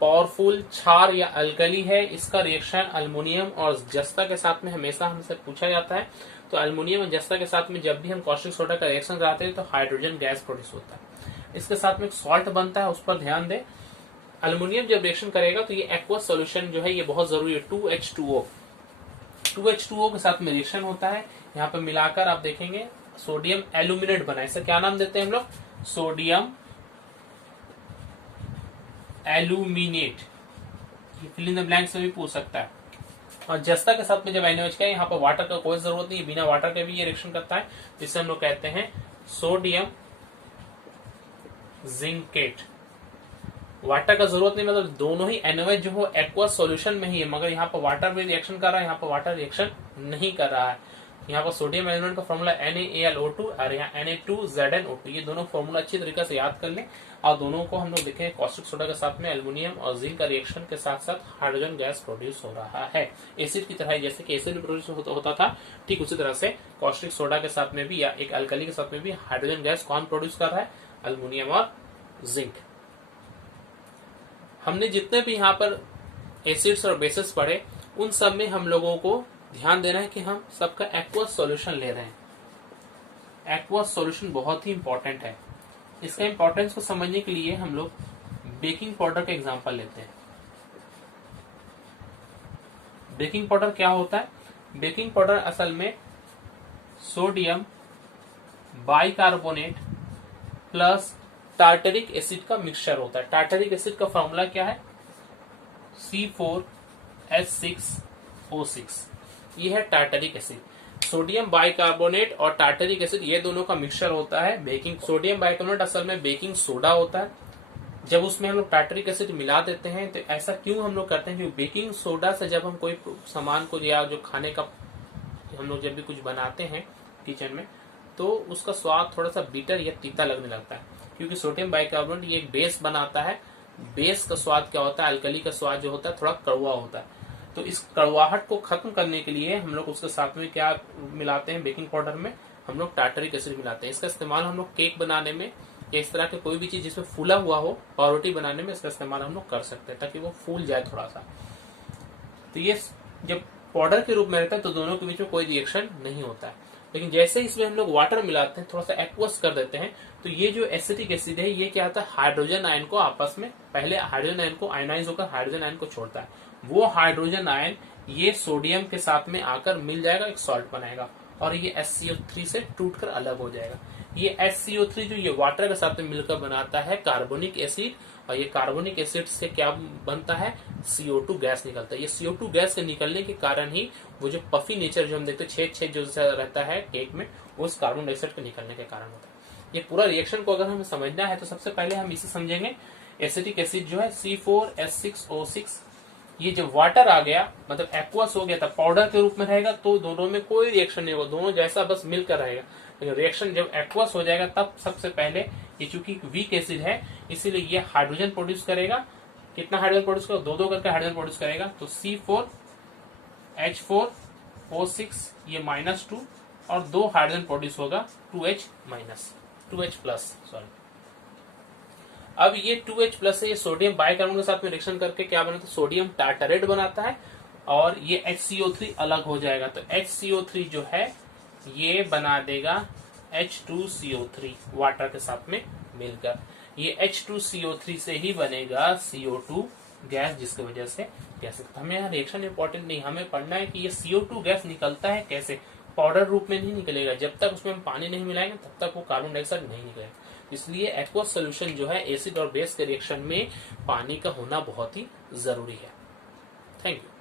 पावरफुल क्षार या अल्कली है। इसका रिएक्शन अल्युमिनियम और जस्ता के साथ में हमेशा हमसे पूछा जाता है। तो अल्युमिनियम और जस्ता के साथ में जब भी हम कॉस्टिक सोडा का रिएक्शन कराते हैं तो हाइड्रोजन गैस प्रोड्यूस होता है। इसके साथ में एक सॉल्ट बनता है, उस पर ध्यान दें। अल्युमिनियम जब रिएक्शन करेगा तो ये एक्वस सॉल्यूशन जो है ये बहुत जरूरी है, 2H2O। 2H2O के साथ में रिएक्शन होता है। यहाँ पे मिलाकर आप देखेंगे सोडियम एल्यूमिनेट बना है। इसे क्या नाम देते हैं हम लोग? Sodium aluminate. ये फिल इन द ब्लैंक से भी पूछ सकता है। और जस्ता के साथ में जब NaOH का है, यहाँ पर वाटर का कोई जरूरत नहीं, बिना वाटर के भी ये रिएक्शन करता है, जिसे हम लोग कहते हैं सोडियम जिंकेट। वाटर का जरूरत नहीं, मतलब दोनों ही NaOH जो हो एक्वस सॉल्यूशन में ही है, मगर यहाँ पर वाटर भी रिएक्शन कर रहा है, यहाँ पर वाटर रिएक्शन नहीं कर रहा है। यहाँ पर सोडियम एलिमेंट का फॉर्मूला NaAlO2 और यहाँ Na2ZnO2, ये दोनों फॉर्मूला अच्छी तरीके से याद कर लें और दोनों को हम लोग देखें कॉस्टिक सोडा के साथ में एल्युमिनियम और जिंक का रिएक्शन के साथ साथ हाइड्रोजन गैस प्रोड्यूस हो रहा है एसिड की तरह। जैसे कि एसिड प्रोड्यूस होता था, ठीक उसी तरह से कॉस्टिक सोडा के साथ में भी या एक अल्कली के साथ में भी हाइड्रोजन गैस कौन प्रोड्यूस कर रहा है, एल्युमिनियम और जिंक। हमने जितने भी यहाँ पर एसिड्स और बेसिस पढ़े उन सब में हम लोगों को ध्यान देना है कि हम सबका एक्वस सॉल्यूशन ले रहे हैं। एक्वस सॉल्यूशन बहुत ही इंपॉर्टेंट है। इसका इंपॉर्टेंस को समझने के लिए हम लोग बेकिंग पाउडर का एग्जांपल लेते हैं। बेकिंग पाउडर क्या होता है? बेकिंग पाउडर असल में sodium bicarbonate plus tartaric acid का मिक्सचर होता है। टार्टरिक एसिड का फॉर्मूला क्या है? C4H6O6। ये है टार्टरिक एसिड। सोडियम बाइकार्बोनेट और टार्टरिक एसिड ये दोनों का मिक्सचर होता है बेकिंग। सोडियम बाइकार्बोनेट असल में बेकिंग सोडा होता है। जब उसमें हम लोग टार्टरिक एसिड मिला देते हैं तो ऐसा क्यों हम लोग करते हैं? क्योंकि बेकिंग सोडा से जब हम कोई सामान को या जो खाने का हम लोग जब भी कुछ बनाते हैं किचन में तो उसका स्वाद थोड़ा सा बिटर या तीता लगने लगता है, क्योंकि सोडियम बाइकार्बोनेट ये एक बेस बनाता है। बेस का स्वाद क्या होता है? अल्कली का स्वाद जो होता है थोड़ा कड़वा होता है। तो इस कड़वाहट को खत्म करने के लिए हम लोग उसके साथ में क्या मिलाते हैं? बेकिंग पाउडर में हम लोग टार्टरिक एसिड मिलाते हैं। इसका इस्तेमाल हम लोग केक बनाने में या इस तरह के कोई भी चीज जिसमें फूला हुआ हो, पावरोटी बनाने में इसका इस्तेमाल हम लोग कर सकते हैं ताकि वो फूल जाए थोड़ा सा। तो ये जब पाउडर के रूप में रहता है तो दोनों के बीच में कोई रिएक्शन नहीं होता है। लेकिन जैसे इसमें हम लोग वाटर मिलाते हैं, थोड़ा सा एक्वस कर देते हैं, तो ये जो एसिटिक एसिड है ये क्या होता है? हाइड्रोजन आयन को आपस में, पहले हाइड्रोजन आयन को आयनाइज होकर हाइड्रोजन आयन को छोड़ता है। वो हाइड्रोजन आयन ये सोडियम के साथ में आकर मिल जाएगा, एक सॉल्ट बनाएगा और ये SCO3 से टूटकर अलग हो जाएगा। ये SCO3 जो ये वाटर के साथ में मिलकर बनाता है कार्बोनिक एसिड, और ये कार्बोनिक एसिड से क्या बनता है? CO2 गैस निकलता है। ये CO2 गैस के निकलने के कारण ही वो जो पफी नेचर जो हम देखते हैं, छेद छेद जो रहता है केक में, वो इस कार्बन डाइऑक्साइड के निकलने के कारण होता है। ये पूरा रिएक्शन को अगर हमें समझना है तो सबसे पहले हम इसे समझेंगे। एसिटिक एसिड जो है C4H6O6, ये जब वाटर आ गया मतलब एक्वस हो गया था, पाउडर के रूप में रहेगा तो दोनों में कोई रिएक्शन नहीं होगा, दोनों जैसा बस मिलकर रहेगा। लेकिन रिएक्शन जब एक्वस हो जाएगा तब सबसे पहले ये चूंकि वीक एसिड है इसीलिए ये हाइड्रोजन प्रोड्यूस करेगा। कितना हाइड्रोजन प्रोड्यूस करेगा? दो करके हाइड्रोजन प्रोड्यूस करेगा। तो C4H4O6 ये -2 और 2 हाइड्रोजन प्रोड्यूस होगा 2H सॉरी। अब ये 2H+ है, ये सोडियम बाइकार्बोनेट के साथ में रिएक्शन करके क्या बनाता है? सोडियम टार्टरेट बनाता है और ये HCO3 अलग हो जाएगा। तो HCO3 जो है ये बना देगा H2CO3 वाटर के साथ में मिलकर। ये H2CO3 से ही बनेगा CO2 गैस, जिसकी वजह से गैस। हमें यहाँ रिएक्शन इंपॉर्टेंट नहीं, हमें पढ़ना है कि ये CO2 गैस निकलता है कैसे। पाउडर रूप में नहीं निकलेगा, जब तक उसमें हम पानी नहीं मिलाएंगे तब तक वो कार्बन डाइऑक्साइड नहीं निकलेगा। इसलिए एक्वस सोल्यूशन जो है एसिड और बेस के रिएक्शन में पानी का होना बहुत ही जरूरी है। Thank you.